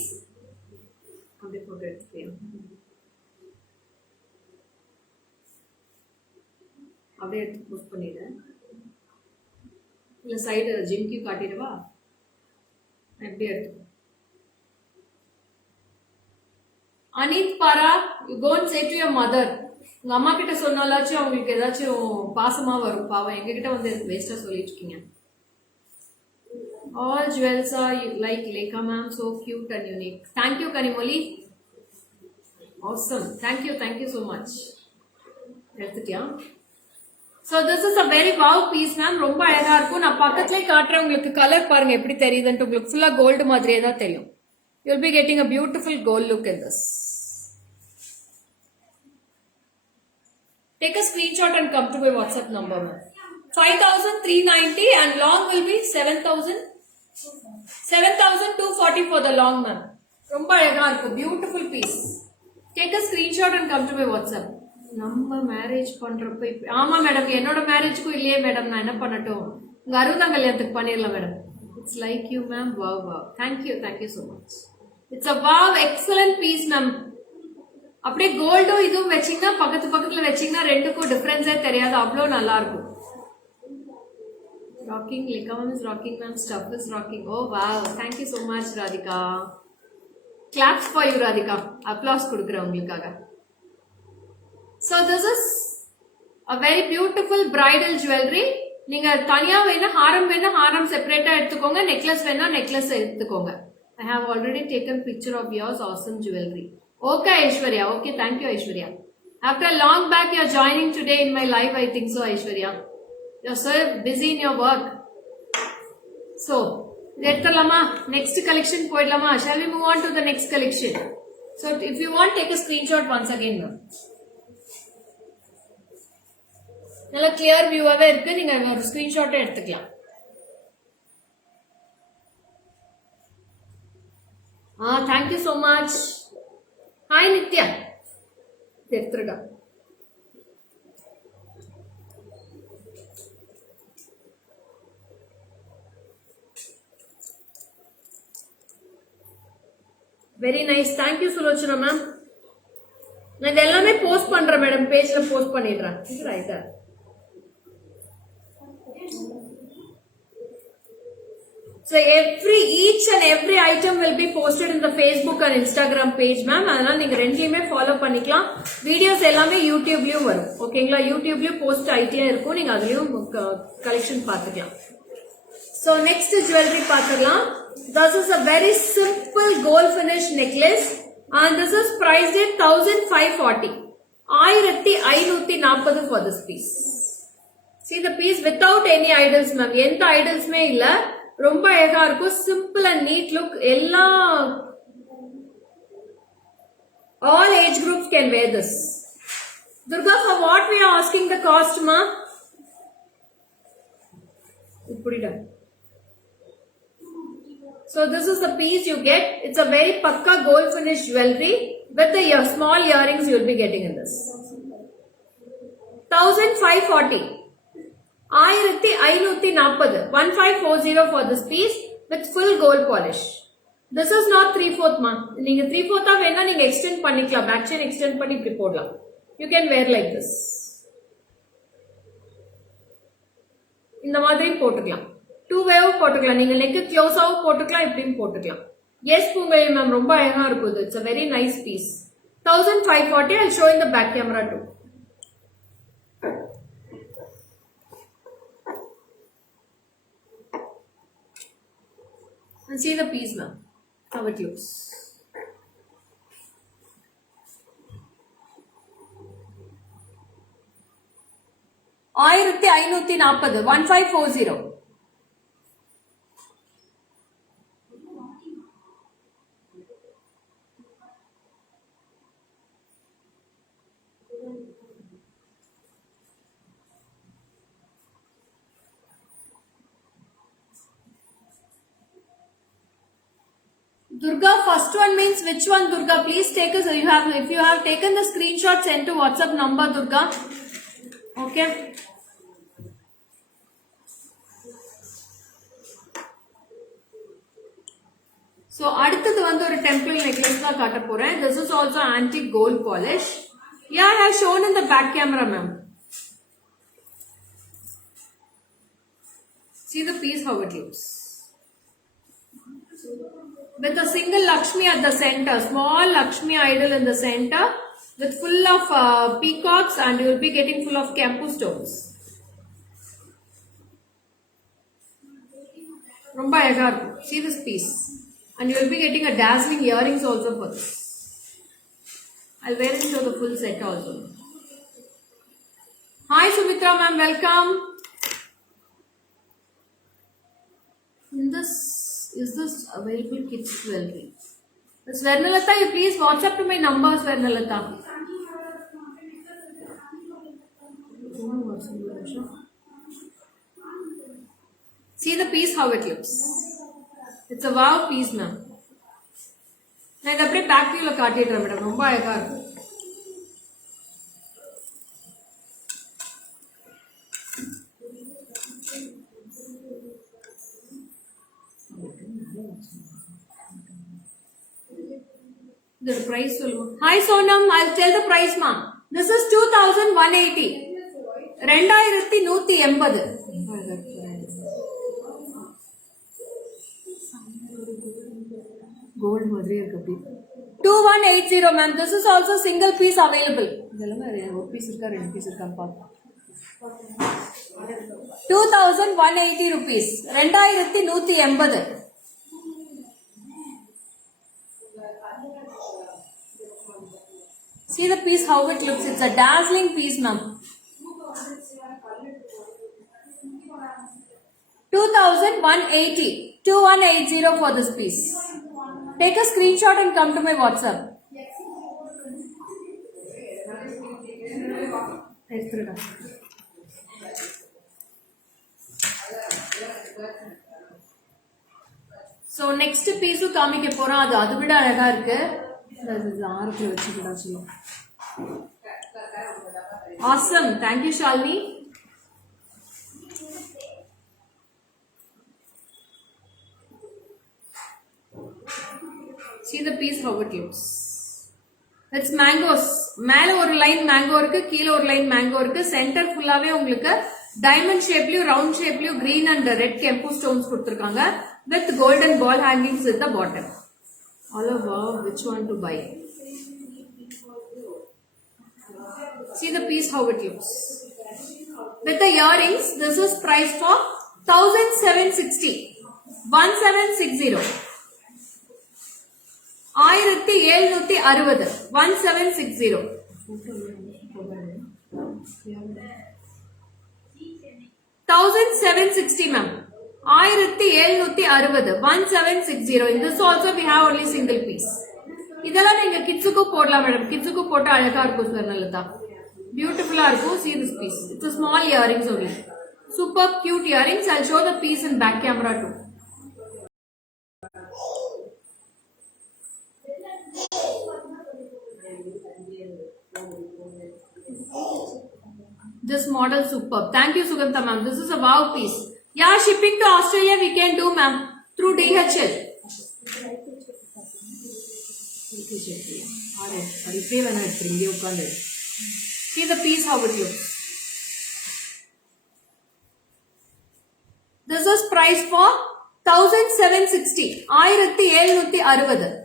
அப்படியே போட்டு எடுத்துக்கலாம். அப்படியே எடுத்து போஸ்ட் பண்ணிடுறேன். இல்ல சைடு ஜிம்கி காட்டிடுவா, அப்படியே எடுத்து. அனித் பாரா, you go and say to your mother. உங்க அம்மா கிட்ட சொன்னாலாச்சும் அவங்களுக்கு ஏதாச்சும் பாசமா வரும். பாவம் எங்க கிட்ட வந்து வேஸ்டா சொல்லிட்டு இருக்கீங்க. All jewels are like Lekha ma'am, so cute and unique. Thank you Kanimoli. Awesome. Thank you so much. எடுத்துட்டியா? So this is a very wow piece ma'am. ரொம்ப அழகா இருக்கும். நான் பக்கத்துலயே காட்டுறேன் உங்களுக்கு. கலர் பாருங்க எப்படி தெரியுதுன்னு. உங்களுக்கு ஃபுல்லா கோல்டு மாதிரியே தான் தெரியும். You'll be getting a beautiful gold look in this. Take a screenshot and come to my WhatsApp number ma'am. 5390 and long will be 7240 for the long ma'am. ரொம்ப அழகா இருக்கும். Beautiful piece. Take a screenshot and come to my WhatsApp. நம்ம மேரேஜ் பண்றப்ப ஆமா மேடம், என்னோட மேரேஜ்க்கும் இல்லையே மேடம், நான் என்ன பண்ணட்டும்? உங்க அருணா கல்யாணத்துக்கு பண்ணிடலாம் madam. It's like you ma'am. Wow. Thank you so much. It's a wow excellent piece ma'am. அப்படியே கோல்டும் இதுவும் வச்சீங்கன்னா பக்கத்து பக்கத்துல வச்சீங்கன்னா ரெண்டுக்கும் டிஃபரன்ஸே தெரியாது, அவ்வளோ நல்லா இருக்கும். Rocking, Likam is rocking, ma'am. Stuff is rocking. Oh wow! Thank you so much, Radhika. Claps for you, Radhika. Applause கொடுக்குறேன் உங்களுக்காக. So this is a very beautiful bridal jewelry. நீங்க தனியா வேணா ஹாரம் செப்பரேட்டா எடுத்துக்கோங்க, நெக்லஸ் வேணா நெக்லஸ் எடுத்துக்கோங்க. I have already taken picture of yours. Awesome jewelry. Okay, Aishwarya. Okay, thank you, Aishwarya. After a long back, you are joining today in my live. I think so, Aishwarya. You're so busy in your work. So, next collection poidlama. Shall we move on to the next collection? So, if you want, take a screenshot once again. நல்ல கிளியர் வியூவாவே இருக்கு, நீங்க ஒரு ஸ்கிரீன்ஷாட் எடுத்துக்கலாம். Thank you so much. Hi Nitya. எடுத்துருடா. Very nice. Thank you Sulochana ma'am. நான் இது எல்லாமே போஸ்ட் பண்றேன் மேடம், பேஜ்ல போஸ்ட் பண்ணிடுறேன். ரைட்டா? So each and every item will be posted in the Facebook and Instagram page, ma'am. அதனால நீங்க ரெண்டுலயுமே ஃபாலோ பண்ணிக்கலாம். வீடியோஸ் எல்லாமே யூடியூப்லயும் வரும், ஓகேங்களா? யூடியூப்லயும் போஸ்ட் ஆயிட்டே இருக்கும், நீங்க அதுலயும் கலெக்ஷன் பாத்துக்கலாம். So next jewelry பாத்துக்கலாம். This is a very simple gold finish necklace and this is priced at 1540. 1540 for this piece. See the piece without any idols, ma'am. எந்த ஐடல்ஸ்மே இல்ல, ரொம்ப அழகா இருக்கும். Simple and NEET look. எல்லா all age groups can wear this. Durga, for what we are asking the cost, ma? So this is the piece you get. It's a very pakka gold finish jewelry with the small earrings you will be getting in this. 1540. 1540 for this piece with full gold polish. This is not 3/4 ma. நீங்க 3/4 வேணா நீங்க extend பண்ணிக்கலாம், back chain extend பண்ணி இப்படி போடலாம். You can wear like this. இந்த மாதிரி போட்டுக்கலாம். 2 way போட்டுக்கலாம். நீங்க neck close ஆவும் போட்டுக்கலாம், இப்படியும் போட்டுக்கலாம். Yes பூங்கை மேம், ரொம்ப அழகா இருக்கும். It's a very nice piece. 1540. I'll show in the back camera too. And see the piece now, how it looks. ஆயிரத்தி 1540. Durga, first one means which one, Durga? Please take us. If you have taken the screenshot, send to WhatsApp number, Durga. Okay. So அடுத்தது வந்து ஒரு temple necklace தான் காட்ட போறேன். This is also antique gold polish. Yeah, I have shown in the back camera, ma'am. See the piece, how it looks. With a single Lakshmi at the center, small Lakshmi idol in the center, with full of peacocks, and you will be getting full of Kampu stones. Romba agar. See this piece, and you will be getting a dazzling earrings also for this. I'll wear it for the full set also. Hi Sumitra ma'am, welcome. In this. Is this available kids jewelry? Swarnalata, you please WhatsApp to my number, Swarnalata. See the piece, how it looks. It's a wow piece, ma'am. நான் இதை அப்படியே பேக் வியூல காட்டிடுறேன் மேடம், ரொம்ப அழகா இருக்கும். The price. Hi Sonam, I'll tell the price, ma'am. This is 2180. 2180. Gold madri irukku. 2180, ma'am. This is also single piece available. One piece irukka, rendu piece irukka paathu. 2180 rupees. 2180. See the piece how it looks. It's a dazzling piece, ma'am. 2180. 2180 for this piece. Take a screenshot and come to my WhatsApp. So next piece காமிக்க போறோம். அது அதை விட அழகா இருக்கு. ஆறுக்கு வச்சுக்கிட்டா சொல்லும். Awesome. Thank you, Shalini. See the piece how it looks. It's mangoes. மேல ஒரு லைன் மேங்கோ இருக்கு, கீழ ஒரு லைன் மேங்கோ இருக்கு. சென்டர் ஃபுல்லாவே உங்களுக்கு டைமண்ட் ஷேப்லயும் ரவுண்ட் ஷேப்லயும் green and red kempu stones கொடுத்திருக்காங்க with golden ball hangings at the bottom. All of wow, which one to buy? See the piece how it looks. With the earrings, this is priced for 1760. 1760. 1760. 1760. 1760, ma'am. 1760. 1760. In this also we have only single piece. இதெல்லாம் நீங்க கிட்ஸுக்கு போடலாம் மேடம். கிட்ஸுக்கு போட்டு அழகா இருக்கும் ஸ்வர்ணலதா. Beautiful இருக்கும். See this piece. It's a small earrings only. Super cute earrings. I'll show the piece in back camera too. This model superb. Thank you, Sugandha ma'am. This is a wow piece. Yeah, shipping to Australia we can do, ma'am, through DHL. See the piece how it looks. This is priced for 1760. 1760.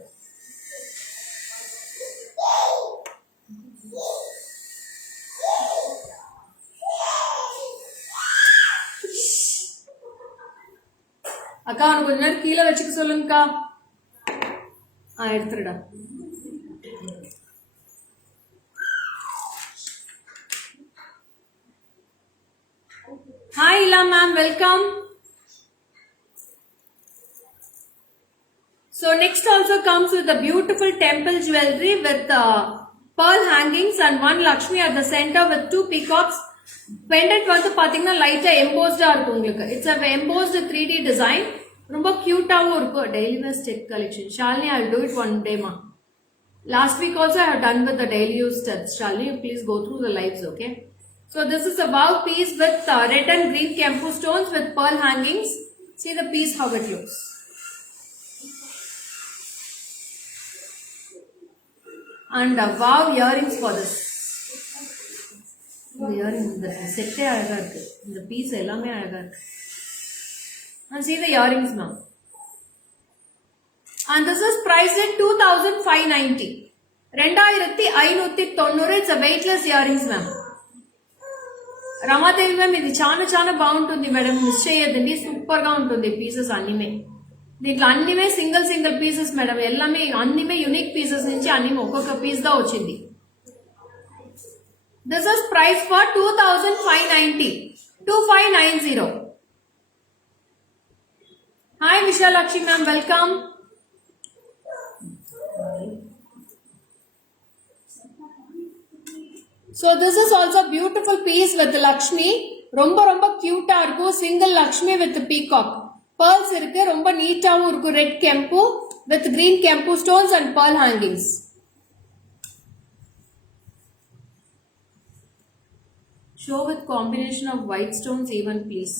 அக்கா அவனுக்கு கொஞ்ச நேரம் கீழே வச்சுக்க சொல்லுங்கக்கா. எடுத்துடா. Hi Ila ma'am, welcome. So next also comes with the beautiful temple jewelry with pearl hangings and one Lakshmi at the center with two peacocks. Pendant வந்து பாத்தீங்கன்னா லைட்டா எம்போஸ்டா இருக்கும் உங்களுக்கு. It's a embossed 3D design. ரொம்ப கியூட்டாவும் இருக்கும். Daily wear set collection. Shalini, I will do it one day, ma. Last week also I have done with the daily use sets. Shalini, please go through the lives, okay? So this is a bow piece with red and green kempu stones with pearl hangings. See the piece how it looks. And wow earrings for this. இந்த இயரிங் இந்த செட்டே அழகா இருக்கு. இந்த பீஸ் எல்லாமே அழகா இருக்கு. And see the earrings, ma'am. And this is priced at 2590. 2590. It's a weightless earrings, ma'am. Ramadevi ma'am, ఇది చాలా బాగుంటుంది మేడం. మిస్ చేయొద్దండి. సూపర్ గా ఉంటుంది పీసెస్ అన్నిమే. దీంట్లో అన్నిమే సింగిల్ పీసెస్ మేడం. எல்லாமே అన్నిమే యూనిక్ పీసెస్ నుంచి అన్నిమే ఒక్కొక్క పీస్ గా వచ్చింది. This is priced for 2590. 2590. Hi Vishalakshmi ma'am, welcome. So this is also a beautiful piece with Lakshmi. ரொம்ப cute ஆ இருக்கும். Single Lakshmi with peacock. Pearls இருக்கு. ரொம்ப நீட்டாவும் இருக்கும். Red kempu with green kempu stones and pearl hangings. Show with combination of white stones even, please.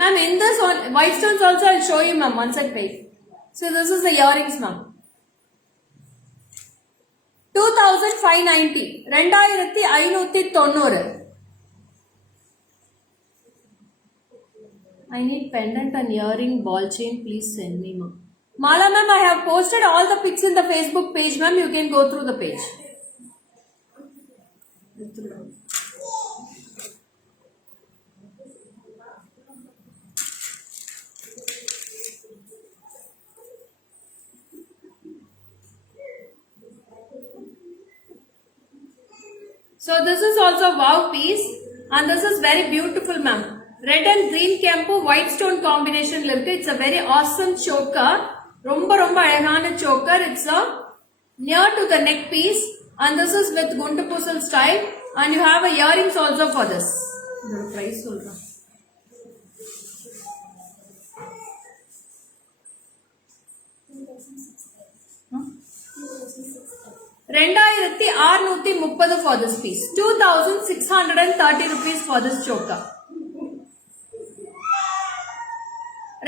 Ma'am, in this white stones also I'll show you, ma'am. One sec, wait. So this is the earrings, ma'am. 2590 2590. I need pendant and earring ball chain. Please send me, ma'am. Mala ma'am, I have posted all the pics in the Facebook page, ma'am. You can go through the page. So this is also wow piece and this is very beautiful, ma'am. Red and green campo white stone combination la irukku. It's a very awesome choker. Romba alagana choker. It's a near to the neck piece and this is with gundu pusal style and you have a earrings also for this. Price solra. ரெண்டாயிரத்தி 630 for this piece. 2630 rupees for this choker.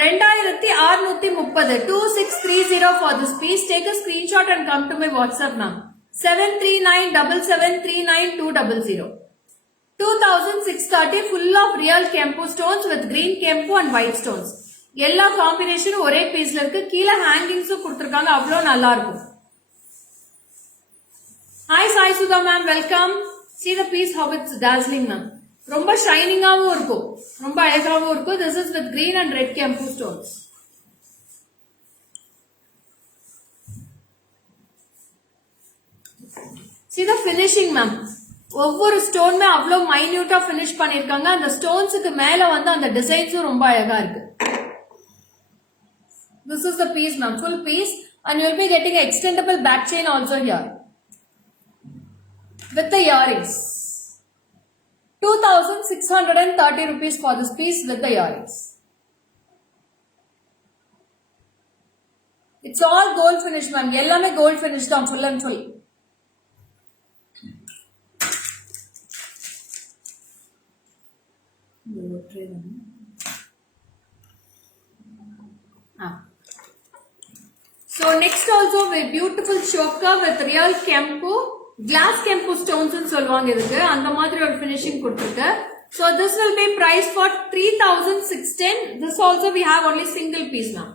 2630 2630 for this piece. Take a screenshot and come to my WhatsApp, ma'am. 73977392200. 2630 full of real kempu stones with green kempu and white stones. எல்லா காம்பினேஷனும் ஒரே பீஸ்ல இருக்கு. கீழ ஹேங்கிங்ஸும் கொடுத்திருக்காங்க. அவ்வளவு நல்லா இருக்கும். Hi Sai Sudha ma'am, welcome. See the piece how it's dazzling, ma'am. ரொம்ப ஷைனிங்காவும் இருக்கும். ரொம்ப அழகாவும் இருக்கும். This is with green and red kempu stones. See the finishing, ma'am. ஒவ்வொரு ஸ்டோனுமே அவ்வளவு மைன்யூட்டா ஃபினிஷ் பண்ணிருக்காங்க. அந்த ஸ்டோன்ஸுக்கு மேல வந்து அந்த டிசைன்ஸும் ரொம்ப அழகா இருக்கு. This is the piece, ma'am. Full piece and you will be getting an extendable back chain also here. With the earrings. 2630 rupees for this piece with the earrings. It's all gold finish, ma'am. Yellame gold finish down full and full. So next also a beautiful choker with real kempu. Glass kempu stones ன்னு சொல்வாங்க இதுக்கு. அந்த மாதிரி ஒரு finishing கொடுத்திருக்கு. So this will be priced for 3610. This also we have only single piece now.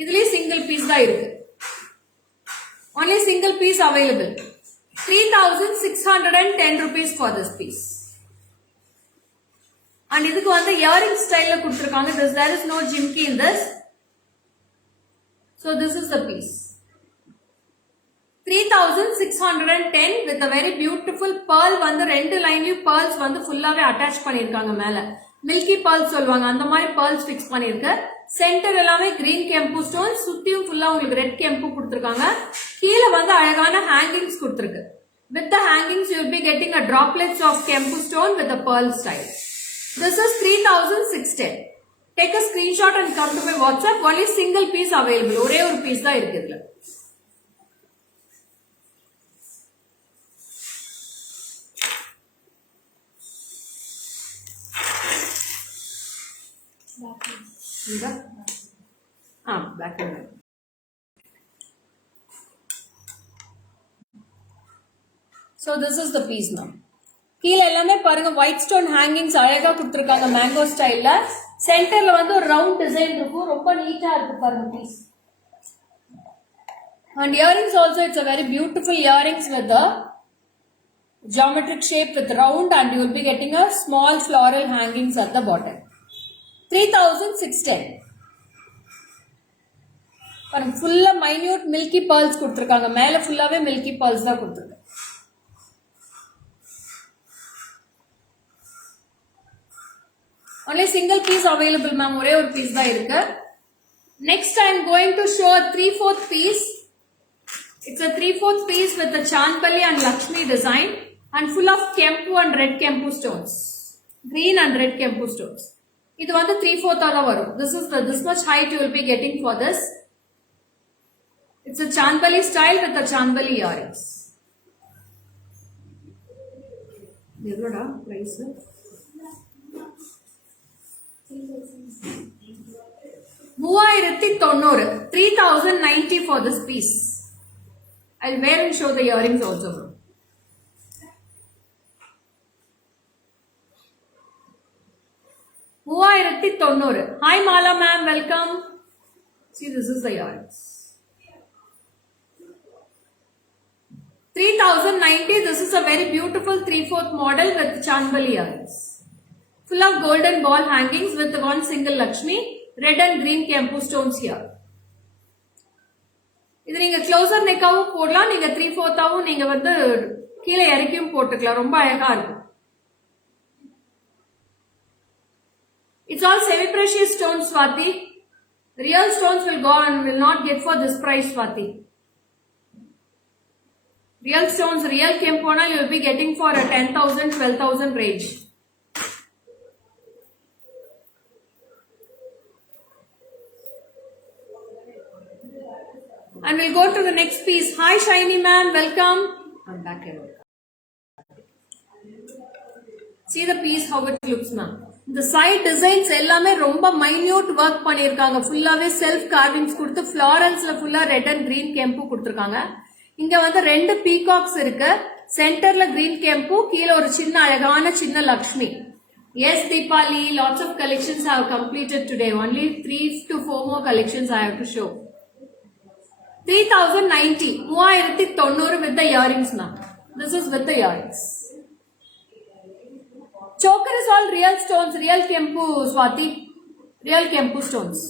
இதுலயே single piece தான் இருக்கு. Only single piece available. 3610 rupees for this piece. And இதுக்கு வந்து earring style ல கொடுத்திருக்காங்க. There is no jimki in this. So this is the piece. 3610 with a very beautiful pearl வந்து ரெண்டு லைன்லயும் pearls வந்து ஃபுல்லாவே அட்டாச் பண்ணிருக்காங்க மேல. மில்கி pearls சொல்வாங்க. அந்த மாதிரி pearls fix பண்ணிருக்கு. சென்டர் எல்லாமே green kempu stones, சுத்தியும் ஃபுல்லா உங்களுக்கு red kempu கொடுத்திருக்காங்க. கீழ வந்து அழகான hangings கொடுத்திருக்கு. With the hangings you will be getting a droplets of kempu stone with a pearl style. This is 3610. Take a screenshot and come to my WhatsApp. Only single piece available. ஒரே ஒரு piece தான் இருக்கு இதுல. back. So this is the piece now. கீழ எல்லாமே பாருங்க white stone hangings அழகா கொடுத்திருக்காங்க mango ஸ்டைல்ல. சென்டர்ல வந்து ஒரு ரவுண்ட் டிசைன் இருக்கும். ரொம்ப நீட்டா இருக்கு பாருங்க piece. And earrings also, it's a very beautiful earrings with a geometric shape with round and you will be getting a small floral hangings at the bottom. 3610. பாருங்க ஃபுல்லா மைன்யூட் மில்கி pearls கொடுத்திருக்காங்க. மேல ஃபுல்லாவே மில்கி pearls தான் கொடுத்திருக்காங்க. Only single piece available, ma'am. ஒரே ஒரு piece தான் இருக்கு. Next I am going to show a 3/4 piece. It's a 3/4 piece with the Chandpalli and Lakshmi design and full of kempu and red kempu stones. Green and red kempu stones. இது வந்து 3/4 ஆல வரும். This much height you will be getting for this. It's a Chandpalli style with the Chandpalli earrings. எவ்வளோடா price? 3090 for this piece. I'll wear and show the earrings also, ma'am. Hi Mala ma'am, welcome. See, this is the earrings. 3090, this is a very beautiful 3/4 model with Chandbali earrings. Full of golden ball hangings with one single Lakshmi, red and green Kempu stones here. இது நீங்க க்ளோசர் நெக்காவும் போடலாம், நீங்க 3/4 நீங்க வந்து கீழே இறக்கியும் போட்டுக்கலாம், ரொம்ப அழகா இருக்கும். It's all semi precious stones, Swati. Real stones will go and will not get for this price, Swati. Real stones, real Kempona, you will be getting for a 10,000, 12,000 range. And we'll go to the next piece. Hi Shiny ma'am, welcome. I'm back here. See the piece, how it looks, ma'am. The side designs எல்லாமே ரொம்ப minute work பண்ணிருக்காங்க. ஃபுல்லாவே self carvings கொடுத்து ஃப்ளாரல்ஸ்ல ஃபுல்லா red and green கெம்பு கொடுத்திருக்காங்க. இங்க வந்து ரெண்டு பீகாக்ஸ் இருக்கு. சென்டர்ல கிரீன் கெம்பு, கீழ ஒரு சின்ன அழகான சின்ன Lakshmi. Yes, Deepali, lots of collections have completed today. Only 3 to 4 more collections I have to show. 3090, 3090 with the earrings, ma'am. This is with the earrings. Choker is all real stones, real Kempu, Swati. Real Kempu stones.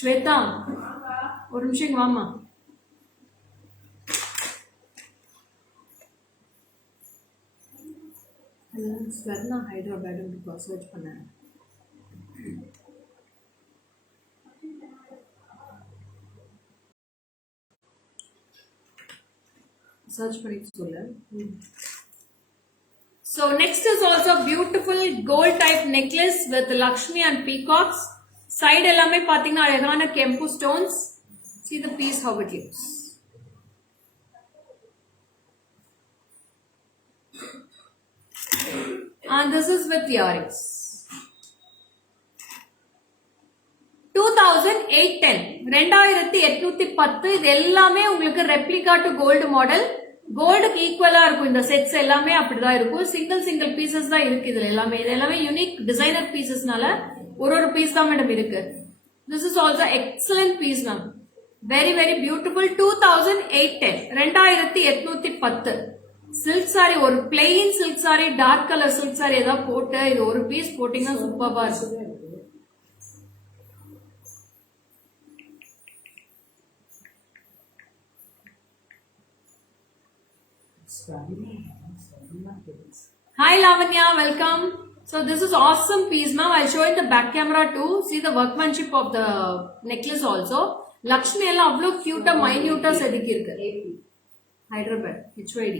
Shweta, ஒரு நிமிஷம் வாமா. ஸ்வர்ணா ஹைதராபாத் சர்ச் பண்ணேன். சர்ச் பண்ணி சொல்ல. So next is also beautiful gold type necklace with Lakshmi and peacocks. Side எல்லாமே பாத்தீங்கன்னா அழகான கெம்பு stones. See the piece how it looks. And this is with earrings. 2810, 2810. இது எல்லாமே உங்களுக்கு ரெப்ளிகா டு கோல்டு மாடல். கோல்டுக்கு ஈக்குவலா இருக்கும். இந்த செட்ஸ் எல்லாமே அப்படிதான் இருக்கும். சிங்கிள் பீசஸ் தான் இருக்கு இதுல எல்லாமே. இது எல்லாமே யூனிக் டிசைனர் பீசஸ்னால ஒரு பீஸ் தான் மேடம் இருக்கு. This is also excellent piece, ma'am. Very very beautiful. 2810, 2810. Silk sari, ஒரு plain silk sari, dark colour silk sari ஏதாவது போட்டு இது ஒரு பீஸ் போட்டீங்கன்னா சூப்பரா இருக்கும். Hi Lavanya, welcome. So this is awesome piece, ma'am. I'll show in the back camera too. See the workmanship of the necklace also. Lakshmi எல்லாம் அவ்வளோ கியூட்டா மைன்யூட்டா செதுக்கி இருக்கு. ஹைதராபாத் HYD.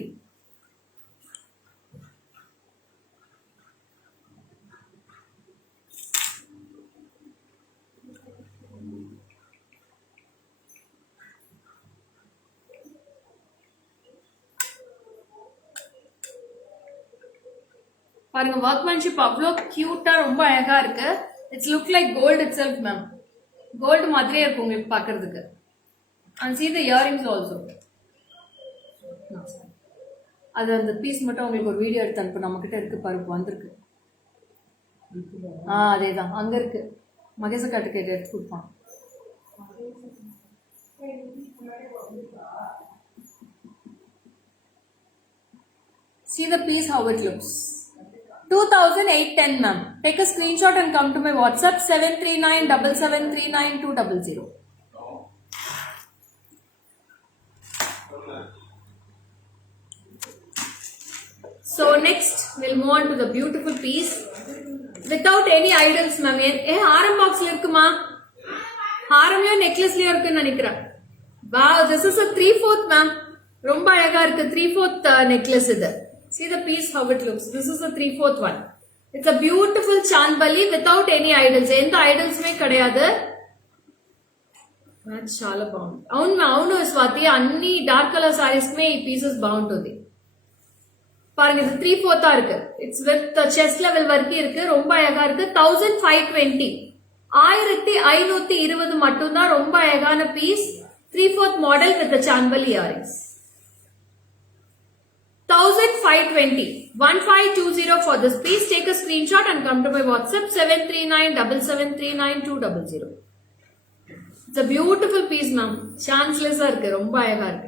பாருங்க ஒர்க்மேன்ஷிப் அவ்வளோ கியூட்டா ரொம்ப அழகா இருக்கு. It's look like gold itself, ma'am. Gold மாதிரியே இருக்கும் உங்களுக்கு பாக்குறதுக்கு. And see the earrings also. அது அந்த பீஸ் மட்டும் உங்களுக்கு ஒரு வீடியோ எடுத்து அனுப்பு. நம்ம கிட்ட இருக்கு பாருங்க, வந்திருக்கு. அதேதான் அங்க இருக்கு. மகேச காட்டுக்கு எடுத்து கொடுப்பான். See the piece how it looks. 2810, ma'am. Take a screenshot and come to my WhatsApp 7397739 So next we'll move on to the beautiful piece without any idols, ma'am. Haram box la irukuma, haram la necklace la irukku nenikiren. Wow, this is a 3/4, ma'am. Romba alaga irukku 3/4 necklace idu. See the piece how it looks. This is a 3/4 one. It's a beautiful Chandbali without any idols. Endha idols me kadayadu. That's chala bound. Avunu Swati anni dark color sarees me ee pieces bound undi. பாருங்க இது 3/4 இருக்கு. It's with chest level வரைக்கும் இருக்கு. ரொம்ப அழகா இருக்கு. 1520, 1520 மட்டும் தான். ரொம்ப அழகான பீஸ். 3/4 model with the Chanbali earrings. 1520. 1520 for this piece. Take a screenshot and come to my WhatsApp 7397739 It's a beautiful piece, ma'am. Chanceless irukku, romba alaga irukku.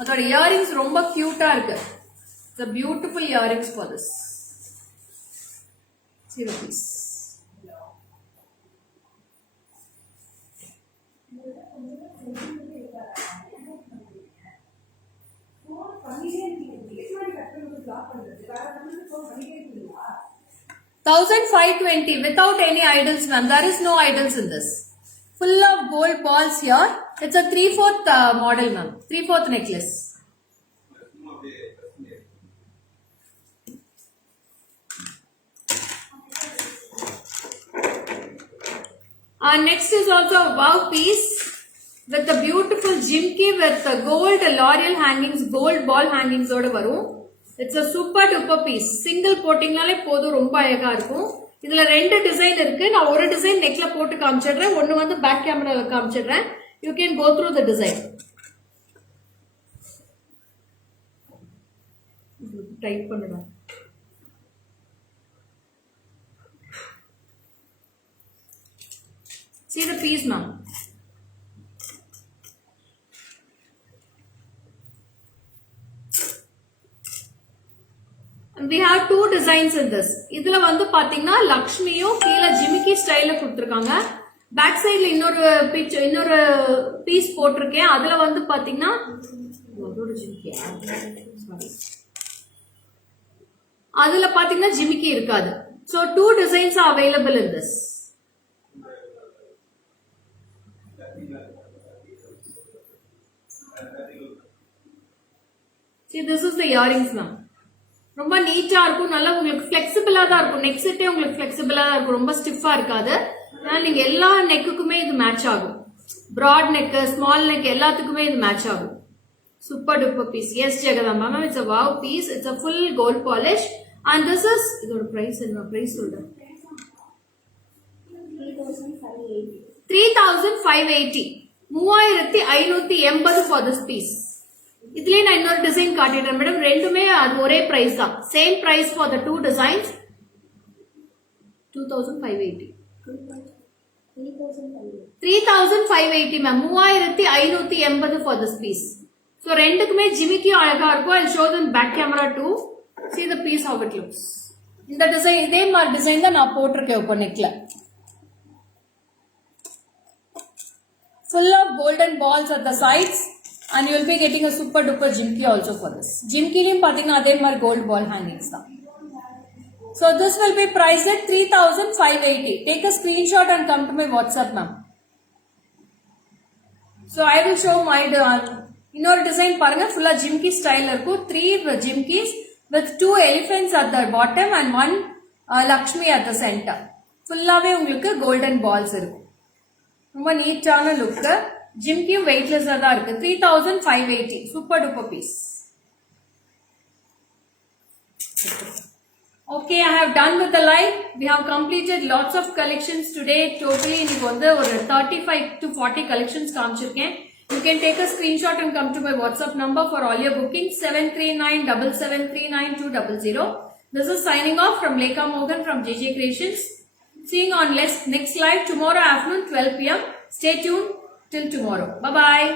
அதோட earrings ரொம்ப cute-ஆ இருக்கு. It's a beautiful earrings for this. See the piece. $1,520 without any idols, ma'am. There is no idols in this. Full of gold balls here. It's a 3/4 model, ma'am. 3/4 necklace. Next is also a wow piece with the beautiful jimki with the gold L'Oreal hangings, gold ball hangings oda varum. It's a super duper piece. Single போட்டிங்கனாலே போதும், ரொம்ப அழகா இருக்கும். இதுல ரெண்டு டிசைன் இருக்கு. நான் ஒரு டிசைன் நெக்ல போட்டு காமிச்சிடுறேன், ஒன்னு வந்து பேக் கேமரால காமிச்சிடுறேன். You can go through the design. Type பண்ணுங்க. See the piece, ma'am. We have two designs in this. இதுல வந்து பாத்தீங்கன்னா லக்ஷ்மியும் கீழ ஜிமிக்கி ஸ்டைல்ல கொடுத்திருக்காங்க. பேக் சைடுல இன்னொரு பீஸ் போட்டிருக்கேன். அதுல வந்து பாத்தீங்கன்னா ஜிமிக்கி இருக்காது. So two designs are available in this. See, this is the earrings, ma'am. ரொம்ப நீட்டா இருக்கும், நல்லா உங்களுக்கு ஃபிளெக்சிபிளா தான் இருக்கும். நெக் செட்டே உங்களுக்கு ஃபிளெக்சிபிளா தான் இருக்கும், ரொம்ப ஸ்டிஃபா இருக்காது. அதனால நீங்க எல்லா நெக்குக்குமே இது மேட்ச் ஆகும். பிராட் நெக், ஸ்மால் நெக் எல்லாத்துக்குமே இது மேட்ச் ஆகும். Super duper piece. Yes Jagadamba ma'am, it's a wow piece. It's a full gold polish and this is இதோட பிரைஸ் என்ன? பிரைஸ் சொல்றேன். 3580. 3580 for this piece. இதுலயே நான் இன்னொரு டிசைன் காட்டிடுறேன் மேடம். ரெண்டுமே அது ஒரே பிரைஸ் தான். Same price for the two designs. 2580. 3580 ma'am. 3580 for this piece. So ரெண்டுக்குமே ஜிமிக்கி அழகா இருக்கும். I'll show them back camera too. See the piece how it looks. இந்த டிசைன் இதே மாதிரி டிசைன் தான் நான் போட்டிருக்கேன் இப்போ நெக்ல. Full of golden balls at the sides. And you will be getting a super duper jimki also for this. Jimki lim pathina adhe mari gold ball hangings da. So this will be priced at 3580. Take a screenshot and come to my WhatsApp, ma'am. So I will show my இன்னொரு டிசைன் பாருங்க. ஃபுல்லா ஜிம்கி ஸ்டைல் இருக்கும். 3 jimkis with 2 elephants at the bottom and 1 Lakshmi at the center. ஃபுல்லாவே உங்களுக்கு golden balls இருக்கும். ரொம்ப நீட்டான லுக். ஜிம்கியும் வெயிட்லெஸ்ஸா தான் இருக்கு. 3580. Super duper piece. Okay, I have done with the live. We have completed lots of collections today. Totally இன்னைக்கு வந்து ஒரு 35 to 40 collections காமிச்சிருக்கேன். You can take a screenshot and come to my WhatsApp number for all your bookings. 7397739 This is signing off from Lekha Mohan from JJ Creations. Seeing on next live tomorrow afternoon 12 PM. Stay tuned till tomorrow. Bye bye.